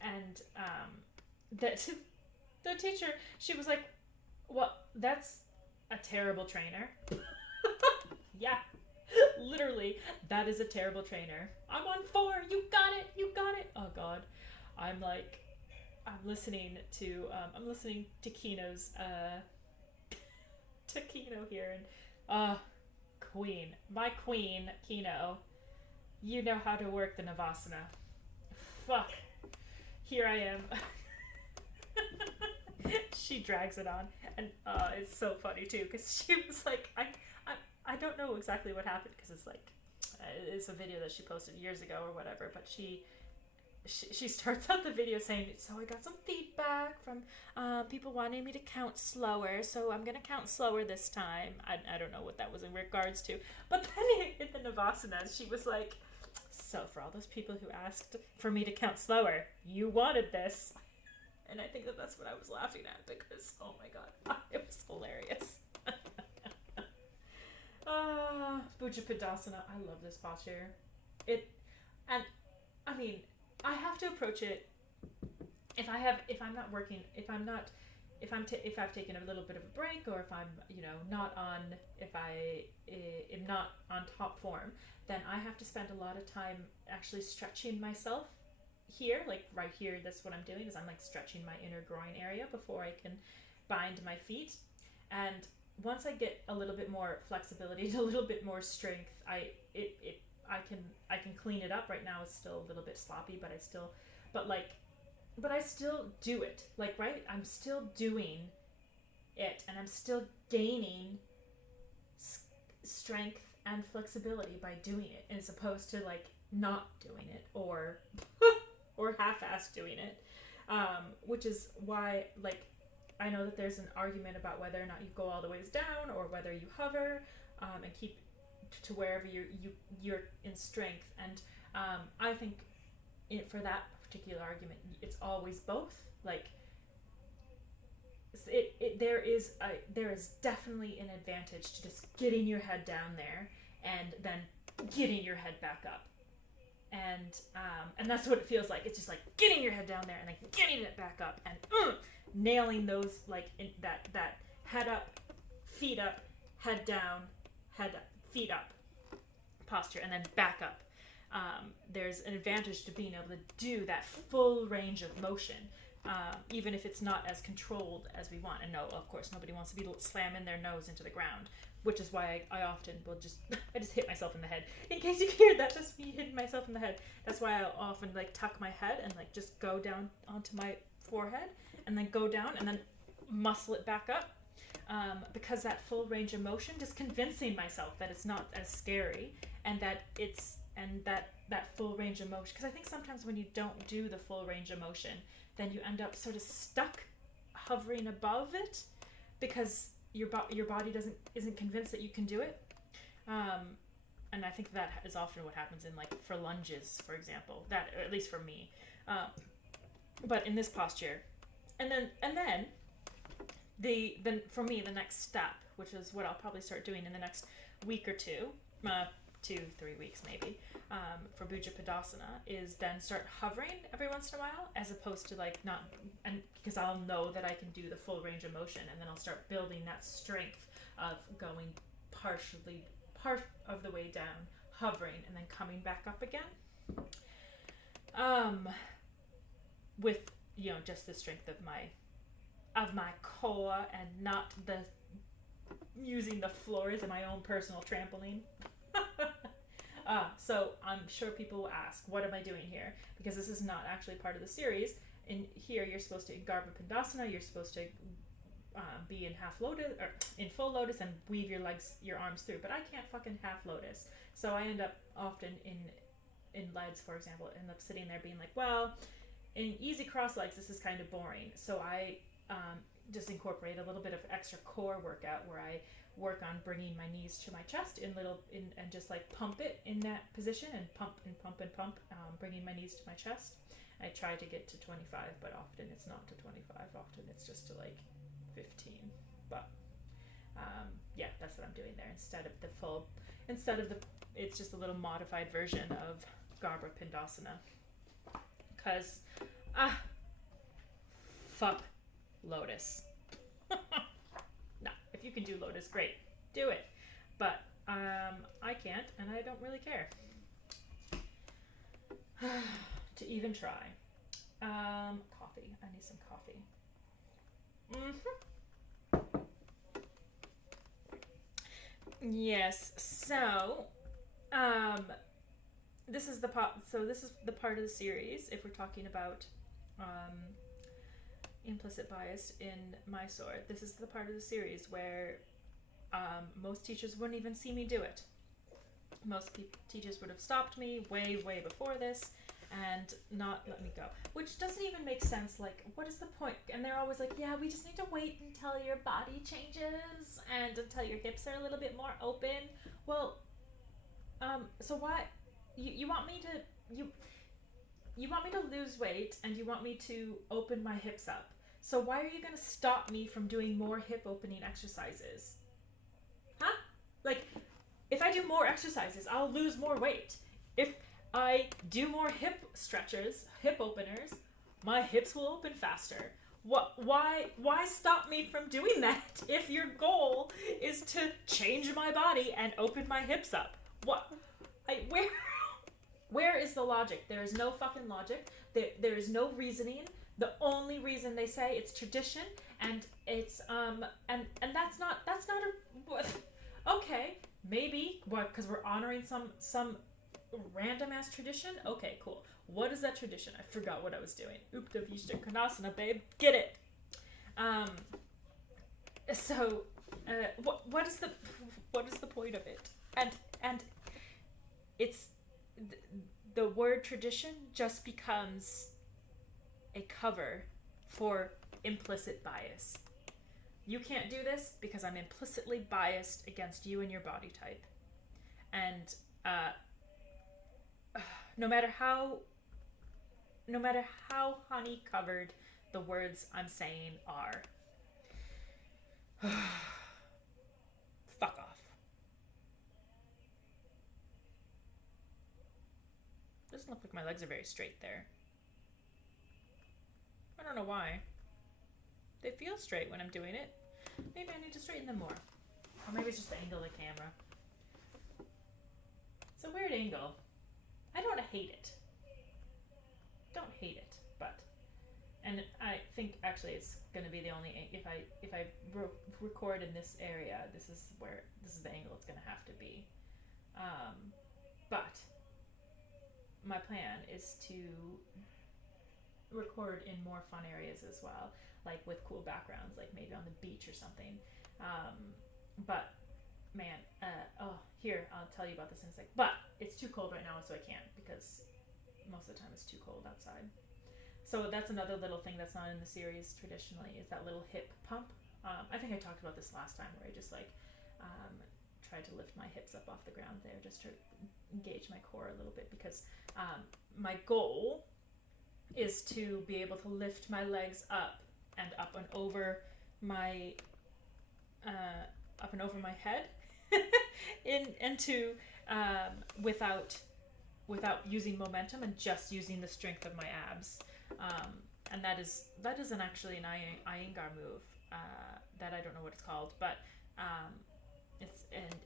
and that the teacher, she was like, well, that's a terrible trainer. Yeah, literally, that is a terrible trainer. I'm on 4. You got it. Oh God, I'm listening to Kino's to Kino here, and my queen Kino, you know how to work the Navasana. Fuck, here I am. She drags it on, and it's so funny too, because she was like, I don't know exactly what happened, because it's a video that she posted years ago or whatever, but she starts out the video saying, so I got some feedback from people wanting me to count slower, so I'm gonna count slower this time. I don't know what that was in regards to, but then in the Navasana, she was like, so for all those people who asked for me to count slower, you wanted this. And I think that's what I was laughing at, because, oh my God, it was hilarious. Bhujapadasana, I love this posture. And I mean, I have to approach it if I've taken a little bit of a break, or if I'm, if I am not on top form, then I have to spend a lot of time actually stretching myself here, right here. That's what I'm doing, is I'm stretching my inner groin area before I can bind my feet. And once I get a little bit more flexibility and a little bit more strength, I can clean it up. Right now it's still a little bit sloppy, but I still do it. Right? I'm still doing it, and I'm still gaining strength and flexibility by doing it, as opposed to like not doing it or or half-assed doing it, which is why, like, I know that there's an argument about whether or not you go all the ways down or whether you hover and keep to wherever you're in strength. And I think for that particular argument, it's always both. Like, there is definitely an advantage to just getting your head down there and then getting your head back up. And that's what it feels like. It's just like getting your head down there and then getting it back up and nailing those, like, in that head up, feet up, head down, head up, feet up posture, and then back up. There's an advantage to being able to do that full range of motion, even if it's not as controlled as we want. And no, of course, nobody wants to be slamming their nose into the ground, which is why I often will just hit myself in the head. In case you can hear that, just me hitting myself in the head. That's why I'll often like tuck my head and like just go down onto my forehead and then go down and then muscle it back up, because that full range of motion, just convincing myself that it's not as scary and that that full range of motion. Because I think sometimes when you don't do the full range of motion, then you end up sort of stuck hovering above it because your body isn't convinced that you can do it. And I think that is often what happens in, like, for lunges, for example. That, or at least for me. But in this posture, and then for me, the next step, which is what I'll probably start doing in the next week or two, 2-3 weeks maybe, for Bhuja Padasana, is then start hovering every once in a while, as opposed to like not, and because I'll know that I can do the full range of motion, and then I'll start building that strength of going part of the way down, hovering, and then coming back up again. With, you know, just the strength of my core and not the using the floor as my own personal trampoline. So I'm sure people will ask, what am I doing here? Because this is not actually part of the series. In here, you're supposed to, in Garbha Pindasana, you're supposed to be in half lotus, or in full lotus, and weave your arms through. But I can't fucking half lotus. So I end up often in leads, for example, end up sitting there being like, well, in easy cross legs, this is kind of boring. So I just incorporate a little bit of extra core workout where I work on bringing my knees to my chest and just like pump it in that position and pump and pump and pump, bringing my knees to my chest. I try to get to 25, but often it's not to 25. Often it's just to like 15. But yeah, that's what I'm doing there it's just a little modified version of Garbha Pindasana. Because fuck lotus. No, if you can do lotus, great, do it. But I can't, and I don't really care to even try. Coffee. I need some coffee. Yes. So, this is the part of the series, if we're talking about implicit bias in Mysore. This is the part of the series where most teachers wouldn't even see me do it. Most teachers would have stopped me way before this and not let me go, which doesn't even make sense. Like, what is the point? And they're always like, yeah, we just need to wait until your body changes and until your hips are a little bit more open. Well, so why you want me to you want me to lose weight and you want me to open my hips up. So why are you going to stop me from doing more hip opening exercises? Huh? Like, if I do more exercises, I'll lose more weight. If I do more hip stretchers, hip openers, my hips will open faster. Why stop me from doing that if your goal is to change my body and open my hips up? Where is the logic? There is no fucking logic. There is no reasoning. The only reason they say it's tradition, and it's and that's not a okay, maybe what, because we're honoring some random ass tradition. Okay, cool. What is that tradition? I forgot what I was doing. Upta Vishta Konasana, babe. Get it. So what is the point of it? And it's the word tradition just becomes a cover for implicit bias. You can't do this because I'm implicitly biased against you and your body type. And uh, no matter how honey covered the words I'm saying are, fuck off. Doesn't look like my legs are very straight there. I don't know why. They feel straight when I'm doing it. Maybe I need to straighten them more. Or maybe it's just the angle of the camera. It's a weird angle. I don't hate it. Don't hate it, but... And I think actually it's going to be the only... If I record in this area, this is the angle it's going to have to be. But my plan is to record in more fun areas as well, like with cool backgrounds, like maybe on the beach or something. But man, here, I'll tell you about this in a sec. But it's too cold right now, so I can't, because most of the time it's too cold outside. So that's another little thing that's not in the series traditionally, is that little hip pump. I think I talked about this last time, where I just tried to lift my hips up off the ground there, just to engage my core a little bit, because my goal is to be able to lift my legs up and over my head into without using momentum, and just using the strength of my abs. And that is actually an Iyengar move that I don't know what it's called, but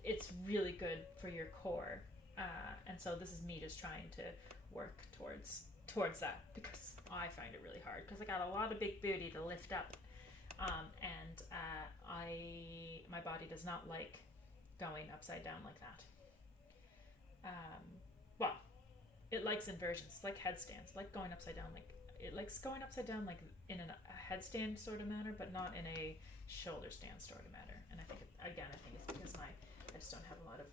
it's really good for your core. And so this is me just trying to work towards that, because I find it really hard, because I got a lot of big booty to lift up, and my body does not like going upside down like that. Well, it likes inversions, it's like headstands, like going upside down, like it likes going upside down like in a headstand sort of manner, but not in a shoulder stand sort of manner. And I think it's because I just don't have a lot of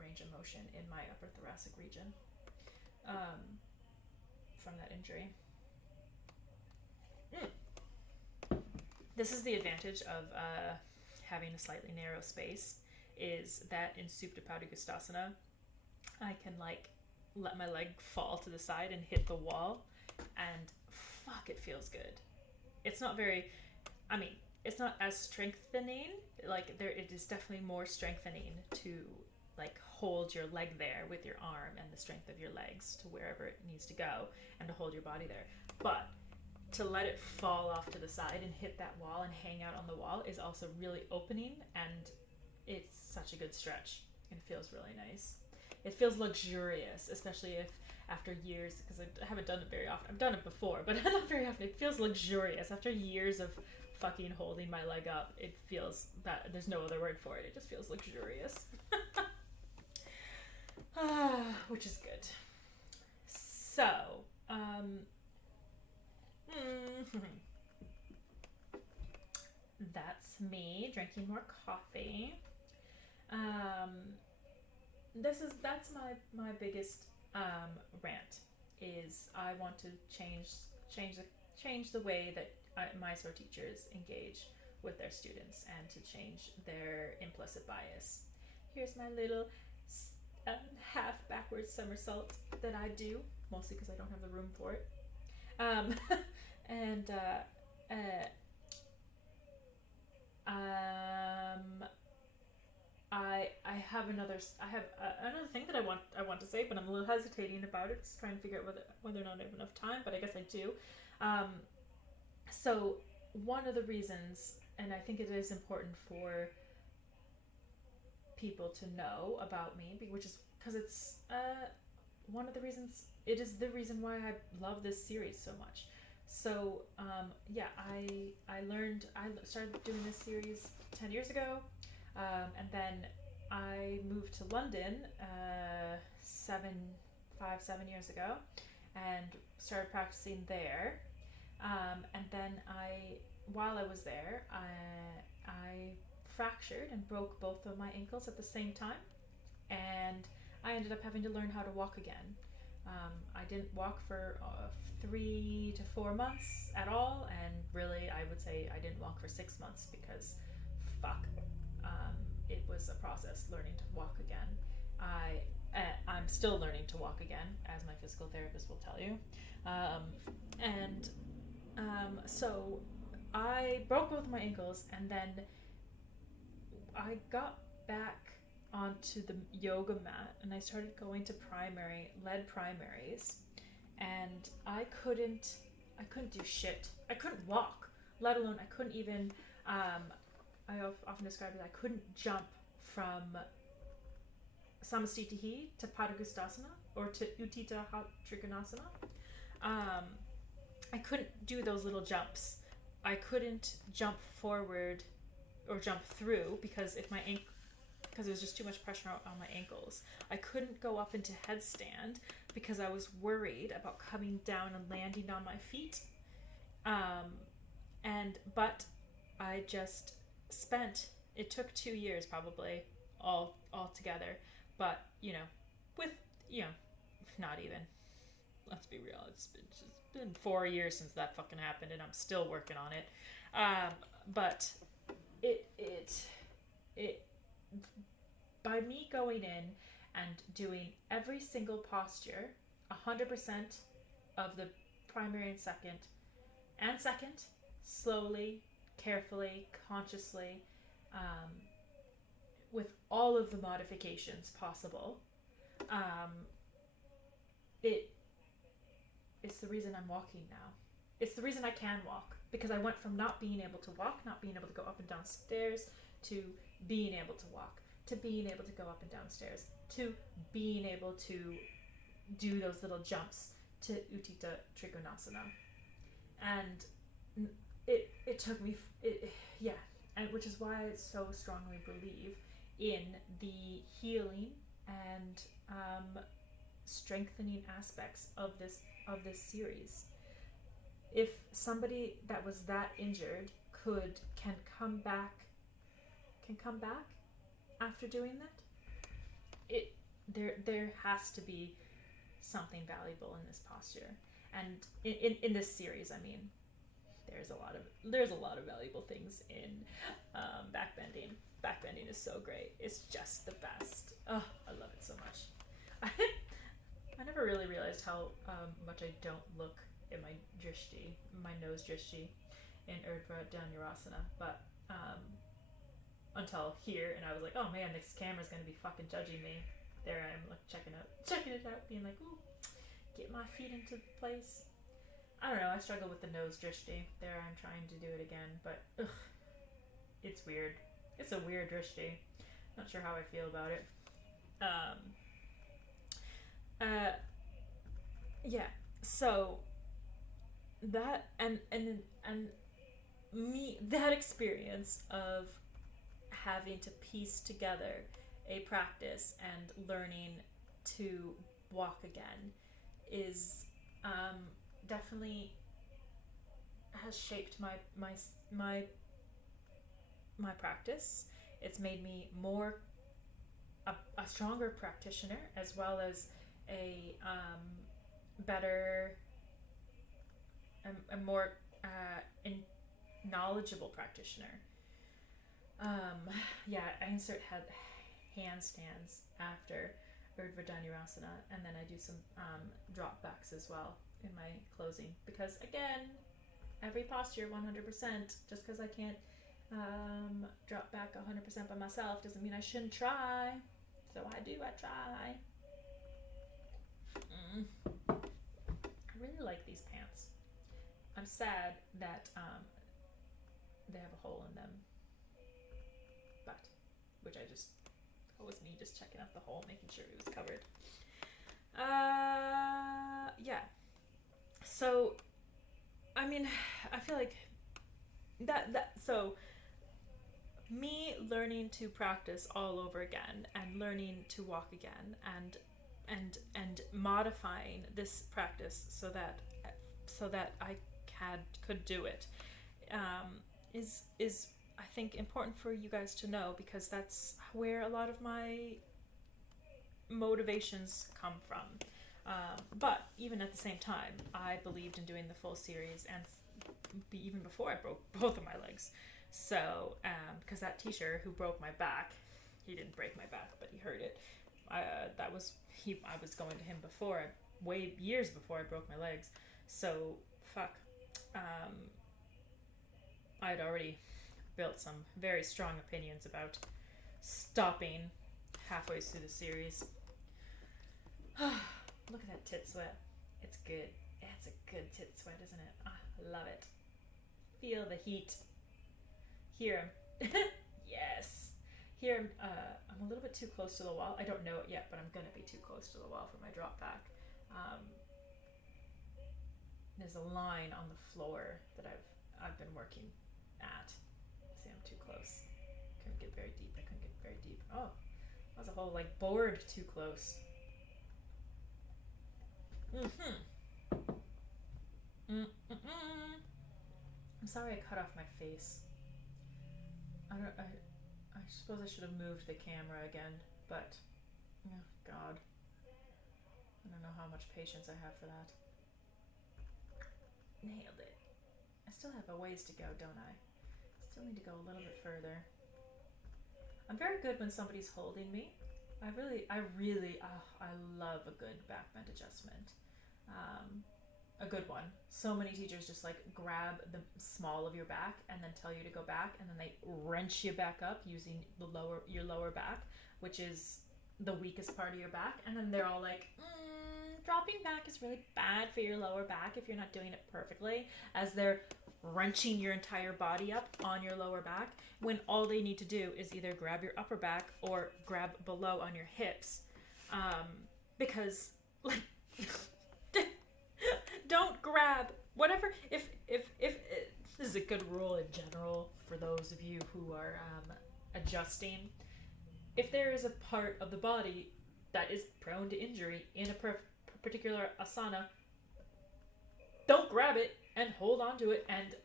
range of motion in my upper thoracic region from that injury. This is the advantage of having a slightly narrow space, is that in Supta Padangusthasana, I can let my leg fall to the side and hit the wall, and fuck, it feels good. It's not it's not as strengthening, it is definitely more strengthening to hold your leg there with your arm and the strength of your legs to wherever it needs to go, and to hold your body there. But to let it fall off to the side and hit that wall and hang out on the wall is also really opening, and it's such a good stretch. It feels really nice. It feels luxurious, especially if after years, because I haven't done it very often. I've done it before, but not very often. It feels luxurious after years of fucking holding my leg up. It feels that there's no other word for it. It just feels luxurious. Which is good. So, that's me drinking more coffee. That's my biggest rant, is I want to change the way that mysore teachers engage with their students, and to change their implicit bias. Here's my little half backwards somersault that I do, mostly because I don't have the room for it. I have another thing that I want to say, but I'm a little hesitating about it, just trying to figure out whether or not I have enough time, but I guess I do. So one of the reasons, and I think it is important for people to know about me, which is because it's one of the reasons, it is the reason why I love this series so much. So I started doing this series 10 years ago, and then I moved to London 7 years ago, and started practicing there. And then while I was there, I fractured and broke both of my ankles at the same time, and I ended up having to learn how to walk again. I didn't walk for 3 to 4 months at all, and really I would say I didn't walk for 6 months because fuck, it was a process learning to walk again. I'm still learning to walk again, as my physical therapist will tell you. So I broke both my ankles, and then I got back onto the yoga mat, and I started going to lead primaries, and I couldn't do shit. I couldn't walk, let alone I couldn't even. I often describe it. I couldn't jump from Samastitihi to Padagustasana or to Uttita Trikonasana. I couldn't do those little jumps. I couldn't jump forward or jump through because there was just too much pressure on my ankles. I couldn't go up into headstand because I was worried about coming down and landing on my feet. But I just spent, it took 2 years probably all together, but not even, let's be real, it's been 4 years since that fucking happened, and I'm still working on it. But it by me going in and doing every single posture 100% of the primary and second, slowly, carefully, consciously, with all of the modifications possible, it's the reason I'm walking now. It's the reason I can walk, because I went from not being able to walk, not being able to go up and down stairs, to being able to walk, to being able to go up and down stairs, to being able to do those little jumps to Uttita Trikonasana. And it took me, and which is why I so strongly believe in the healing and strengthening aspects of this series. If somebody that was that injured can come back after doing that, there has to be something valuable in this posture. And in this series, I mean, there's a lot of valuable things in backbending. Backbending is so great. It's just the best. Oh, I love it so much. I never really realized how much I don't look in my drishti, my nose drishti, in Urdhva Dhanurasana, but until here, and I was like, oh man, this camera's gonna be fucking judging me. There I am, like checking it out, being like, ooh, get my feet into place. I don't know, I struggle with the nose drishti. There I'm trying to do it again, but ugh, it's weird. It's a weird drishti. Not sure how I feel about it. So that and me, that experience of having to piece together a practice and learning to walk again is definitely has shaped my practice. It's made me a stronger practitioner, as well as a better, a more knowledgeable practitioner. I insert handstands after Urdhva Dhanurasana, and then I do some drop backs as well in my closing, because again, every posture 100%. Just because I can't drop back 100% by myself doesn't mean I shouldn't try. So I try. I really like these pants. I'm sad that they have a hole in them, but that was me just checking out the hole, making sure it was covered. So I mean, I feel like so me learning to practice all over again, and learning to walk again, and modifying this practice so that I could do it, is I think important for you guys to know, because that's where a lot of my motivations come from. But even at the same time, I believed in doing the full series, and even before I broke both of my legs. So, because that teacher who broke my back, he didn't break my back, but he hurt it. I was going to him before, way years before I broke my legs. So, fuck. I had already built some very strong opinions about stopping halfway through the series. Look at that tit sweat. It's good. It's a good tit sweat, isn't it? I love it. Feel the heat. Hear him. Yes. Here, I'm a little bit too close to the wall. I don't know it yet, but I'm gonna be too close to the wall for my drop back. There's a line on the floor that I've been working at. See, I'm too close. Couldn't get very deep. I couldn't get very deep. Oh, that was a whole like board too close. I'm sorry I cut off my face. I suppose I should have moved the camera again, but oh God, I don't know how much patience I have for that. Nailed it. I still have a ways to go, don't I? Still need to go a little bit further. I'm very good when somebody's holding me. I love a good back bend adjustment. A good one. So many teachers just like grab the small of your back and then tell you to go back, and then they wrench you back up using your lower back, which is the weakest part of your back, and then they're all like, dropping back is really bad for your lower back if you're not doing it perfectly, as they're wrenching your entire body up on your lower back, when all they need to do is either grab your upper back or grab below on your hips, because like don't grab whatever. If this is a good rule in general for those of you who are adjusting, if there is a part of the body that is prone to injury in a particular asana, don't grab it and hold on to it and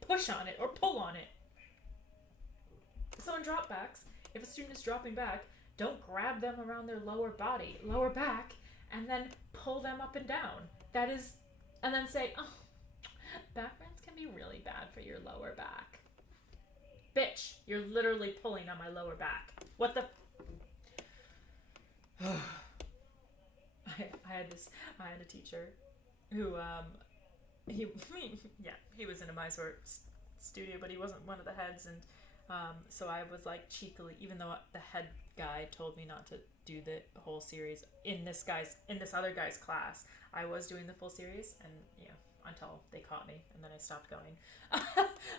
push on it or pull on it. So in drop backs, if a student is dropping back, don't grab them around their lower back, and then pull them up and down. And then say, oh, back bends can be really bad for your lower back. Bitch, you're literally pulling on my lower back. What the? I had a teacher who, he was in a mysore studio, but he wasn't one of the heads, and so I was like cheekily, even though the head guy told me not to do the whole series in this other guy's class, I was doing the full series, and until they caught me, and then I stopped going.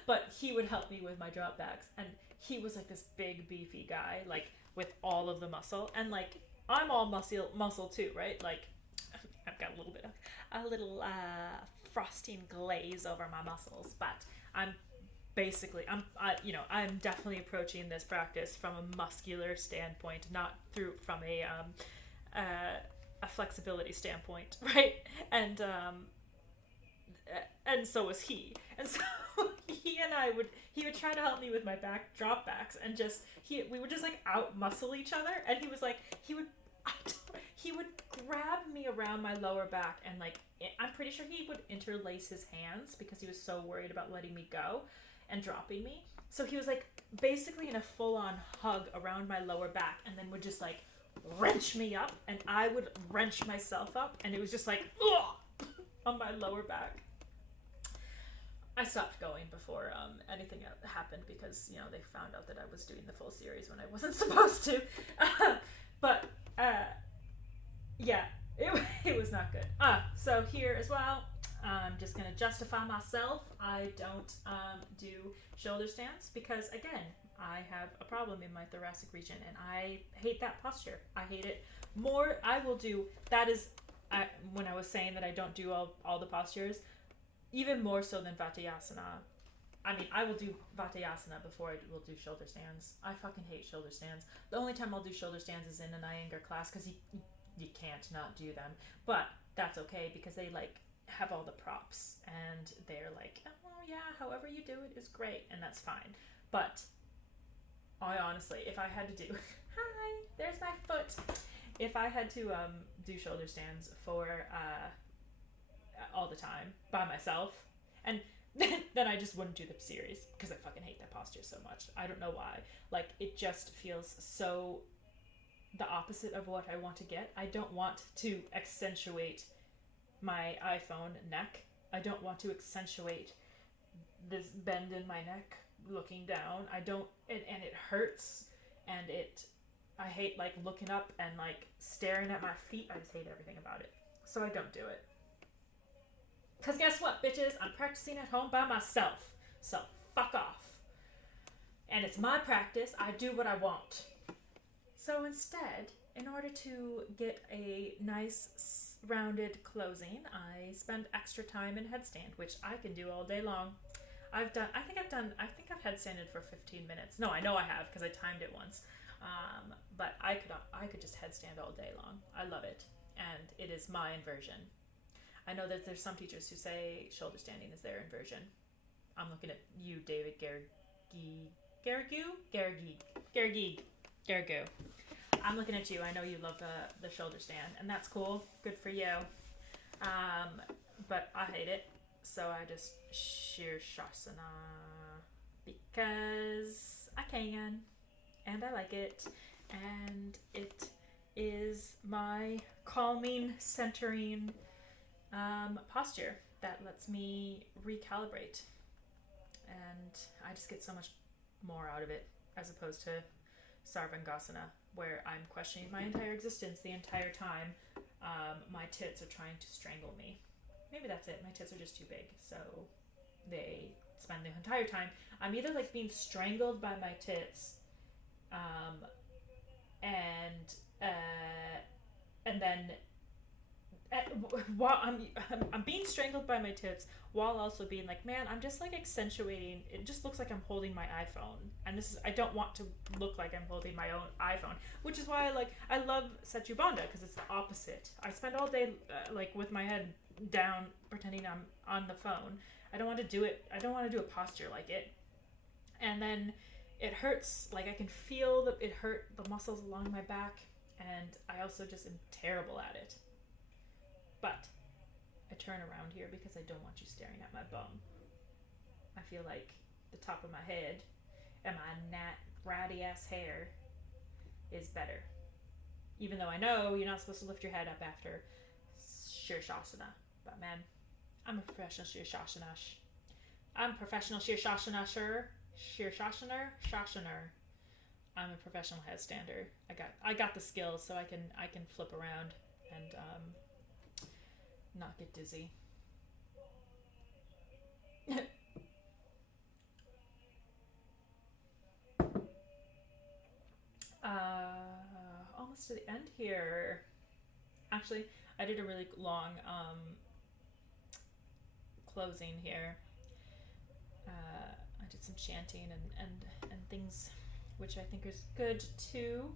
But he would help me with my drop backs, and he was like this big beefy guy, like with all of the muscle, and like I'm all muscle too, right? Like I've got a little frosting glaze over my muscles, but I'm definitely approaching this practice from a muscular standpoint, not from a flexibility standpoint, right? And so was he, and so he would try to help me with my back drop backs, and we would just like out muscle each other, and he would grab me around my lower back, and like I'm pretty sure he would interlace his hands because he was so worried about letting me go and dropping me. So he was like basically in a full-on hug around my lower back, and then would just like wrench me up, and I would wrench myself up, and it was just like on my lower back. I stopped going before anything happened, because they found out that I was doing the full series when I wasn't supposed to. But it was not good. So here as well, I'm just gonna justify myself. I don't do shoulder stands because, again, I have a problem in my thoracic region, and I hate that posture. I hate it more. I will do that when I was saying that I don't do all the postures, even more so than Vatayasana. I mean, I will do Vatayasana before I will do shoulder stands. I fucking hate shoulder stands. The only time I'll do shoulder stands is in an Iyengar class, because you can't not do them. But that's okay, because they like have all the props, and they're like, oh yeah, however you do it is great, and that's fine. But I honestly, if I had to do, hi, there's my foot. If I had to do shoulder stands for all the time by myself, and then I just wouldn't do the series because I fucking hate that posture so much. I don't know why. Like, it just feels so the opposite of what I want to get. I don't want to accentuate my iPhone neck. I don't want to accentuate this bend in my neck looking down. I don't, and it hurts, and I hate like looking up and like staring at my feet. I just hate everything about it. So I don't do it. Because guess what, bitches? I'm practicing at home by myself. So fuck off. And it's my practice. I do what I want. So instead, in order to get a nice rounded closing, I spend extra time in headstand, which I can do all day long. I think I've headstanded for 15 minutes. No, I know I have because I timed it once. But I could just headstand all day long. I love it. And it is my inversion. I know that there's some teachers who say shoulder standing is their inversion. I'm looking at you, David Garrigue. I'm looking at you. I know you love the shoulder stand, and that's cool. Good for you. But I hate it, so I just Shirshasana because I can, and I like it, and it is my calming, centering posture that lets me recalibrate, and I just get so much more out of it as opposed to Sarvangasana, where I'm questioning my entire existence the entire time. My tits are trying to strangle me. Maybe that's it. My tits are just too big, so they spend the entire time. I'm either like being strangled by my tits, and then while I'm being strangled by my tits while also being like, man, I'm just like accentuating. It just looks like I'm holding my iPhone, and I don't want to look like I'm holding my own iPhone, which is why I love Setu Bandha, because it's the opposite. I spend all day like with my head down pretending I'm on the phone. I don't want to do it. I don't want to do a posture like it, and then it hurts. Like I can feel that it hurt the muscles along my back, and I also just am terrible at it. But I turn around here because I don't want you staring at my bum. I feel like the top of my head and my ratty ass hair is better. Even though I know you're not supposed to lift your head up after Shirshasana. But man, I'm a professional Shirshasana. I'm a professional Shirshasana. Shashaner. I'm a professional headstander. I got the skills, so I can flip around and not get dizzy. Almost to the end here. Actually, I did a really long closing here. I did some chanting and things, which I think is good too.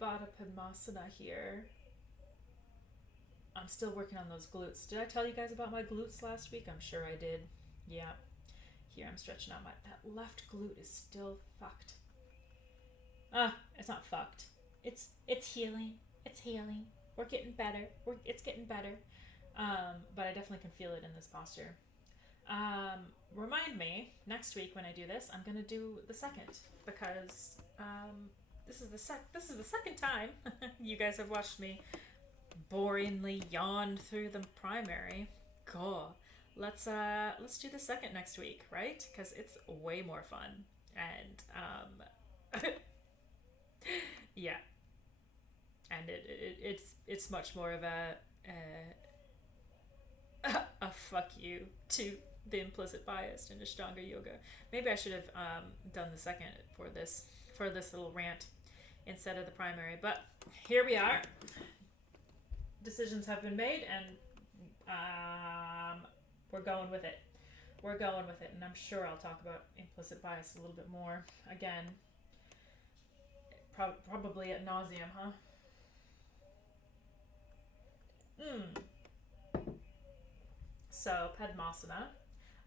Baddha Padmasana here. I'm still working on those glutes. Did I tell you guys about my glutes last week? I'm sure I did. Yeah. Here I'm stretching out that left glute is still fucked. It's not fucked. It's healing. It's healing. We're getting better. It's getting better. But I definitely can feel it in this posture. Remind me next week when I do this, I'm gonna do the second, because this is the second time you guys have watched me boringly yawn through the primary. Cool. Let's do the second next week, right? Because it's way more fun, and yeah, and it's much more of a fuck you to the implicit bias in Ashtanga yoga. Maybe I should have done the second for this little rant instead of the primary, but here we are. Decisions have been made, and we're going with it. And I'm sure I'll talk about implicit bias a little bit more again. Probably ad nauseum, huh? So Padmasana.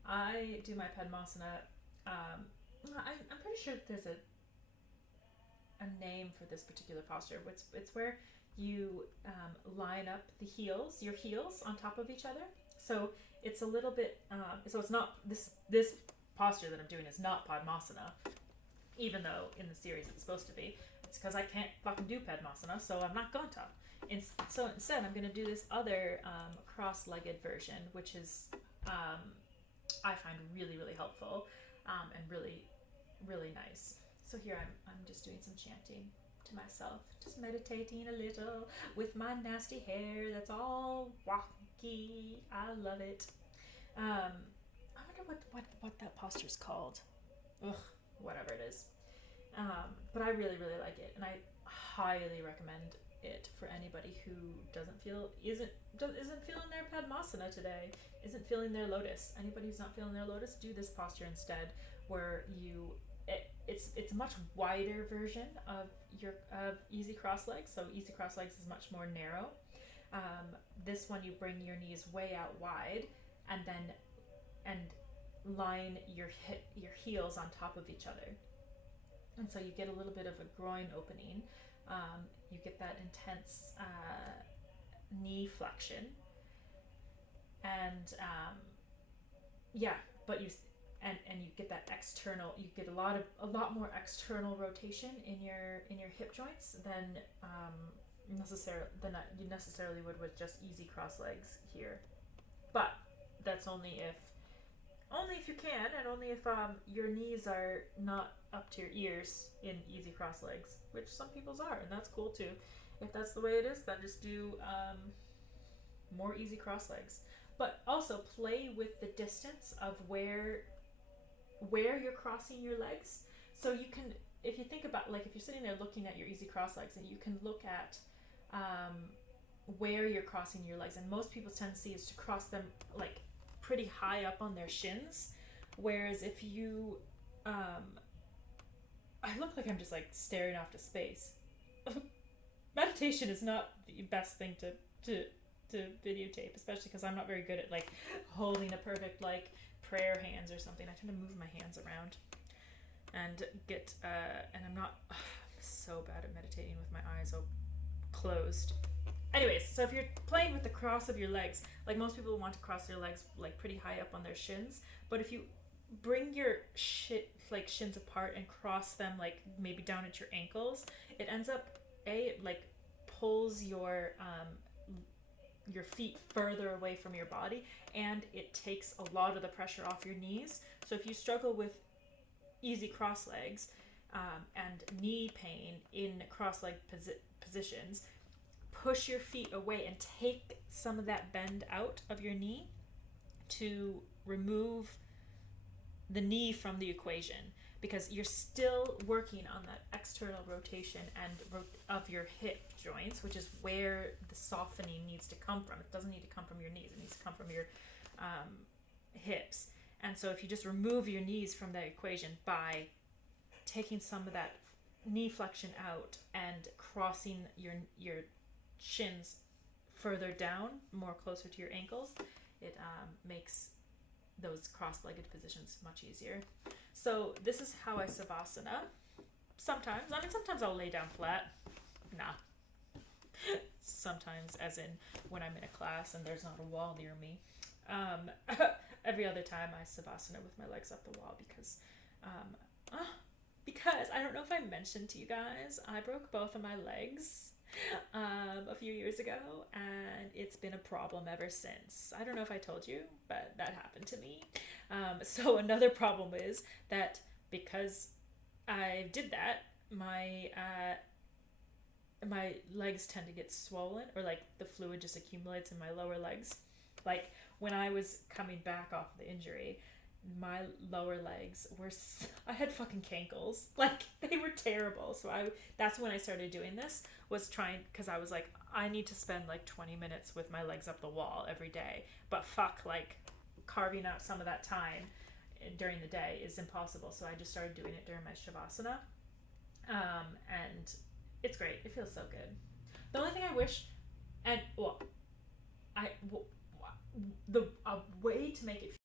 I do my Padmasana. I'm pretty sure that there's a name for this particular posture. It's where you line up your heels on top of each other. So it's a little bit. So it's not this posture that I'm doing is not Padmasana, even though in the series it's supposed to be. It's because I can't fucking do Padmasana, so I'm not going to. So instead, I'm going to do this other cross-legged version, which is I find really, really helpful and really, really nice. So here I'm just doing some chanting to myself, just meditating a little with my nasty hair that's all wonky. I love it. I wonder what that posture's called. Ugh, whatever it is. But I really, really like it, and I highly recommend it for anybody who isn't feeling their Padmasana today, isn't feeling their lotus. Anybody who's not feeling their lotus, do this posture instead, where it's a much wider version of easy cross legs. So easy cross legs is much more narrow. This one you bring your knees way out wide, and line your heels on top of each other, and so you get a little bit of a groin opening. You get that intense knee flexion, and but you get that external. You get a lot more external rotation in your hip joints than you necessarily would with just easy cross legs here. But that's only if you can, and only if your knees are not up to your ears in easy cross legs, which some people's are, and that's cool too. If that's the way it is, then just do more easy cross legs. But also play with the distance of where you're crossing your legs. So you can, if you think about, like, if you're sitting there looking at your easy cross legs, and you can look at where you're crossing your legs, and most people's tendency is to cross them like pretty high up on their shins, whereas if you I look like I'm just like staring off to space. Meditation is not the best thing to videotape, especially because I'm not very good at like holding a perfect like prayer hands or something. I tend to move my hands around and get and I'm not so bad at meditating with my eyes closed. Anyways, so if you're playing with the cross of your legs, like most people want to cross their legs like pretty high up on their shins, but if you bring your shins apart and cross them like maybe down at your ankles, it ends up it like pulls your feet further away from your body, and it takes a lot of the pressure off your knees. So if you struggle with easy cross legs and knee pain in cross leg positions, push your feet away and take some of that bend out of your knee to remove the knee from the equation, because you're still working on that external rotation and of your hip joints, which is where the softening needs to come from. It doesn't need to come from your knees, it needs to come from your hips. And so if you just remove your knees from that equation by taking some of that knee flexion out and crossing your shins further down, more closer to your ankles, it makes those cross-legged positions much easier. So this is how I savasana. Sometimes I'll lay down flat. Nah. Sometimes, as in when I'm in a class and there's not a wall near me. Every other time I savasana with my legs up the wall because I don't know if I mentioned to you guys, I broke both of my legs a few years ago, and it's been a problem ever since. I don't know if I told you, but that happened to me. So another problem is that because I did that, my legs tend to get swollen, or like the fluid just accumulates in my lower legs. Like when I was coming back off the injury, my lower legs I had fucking cankles. Like they were terrible. So that's when I started doing this, was trying, because I was like, I need to spend like 20 minutes with my legs up the wall every day. But fuck, like carving out some of that time during the day is impossible. So I just started doing it during my shavasana. And it's great. It feels so good. The only thing I wish, and well, to make it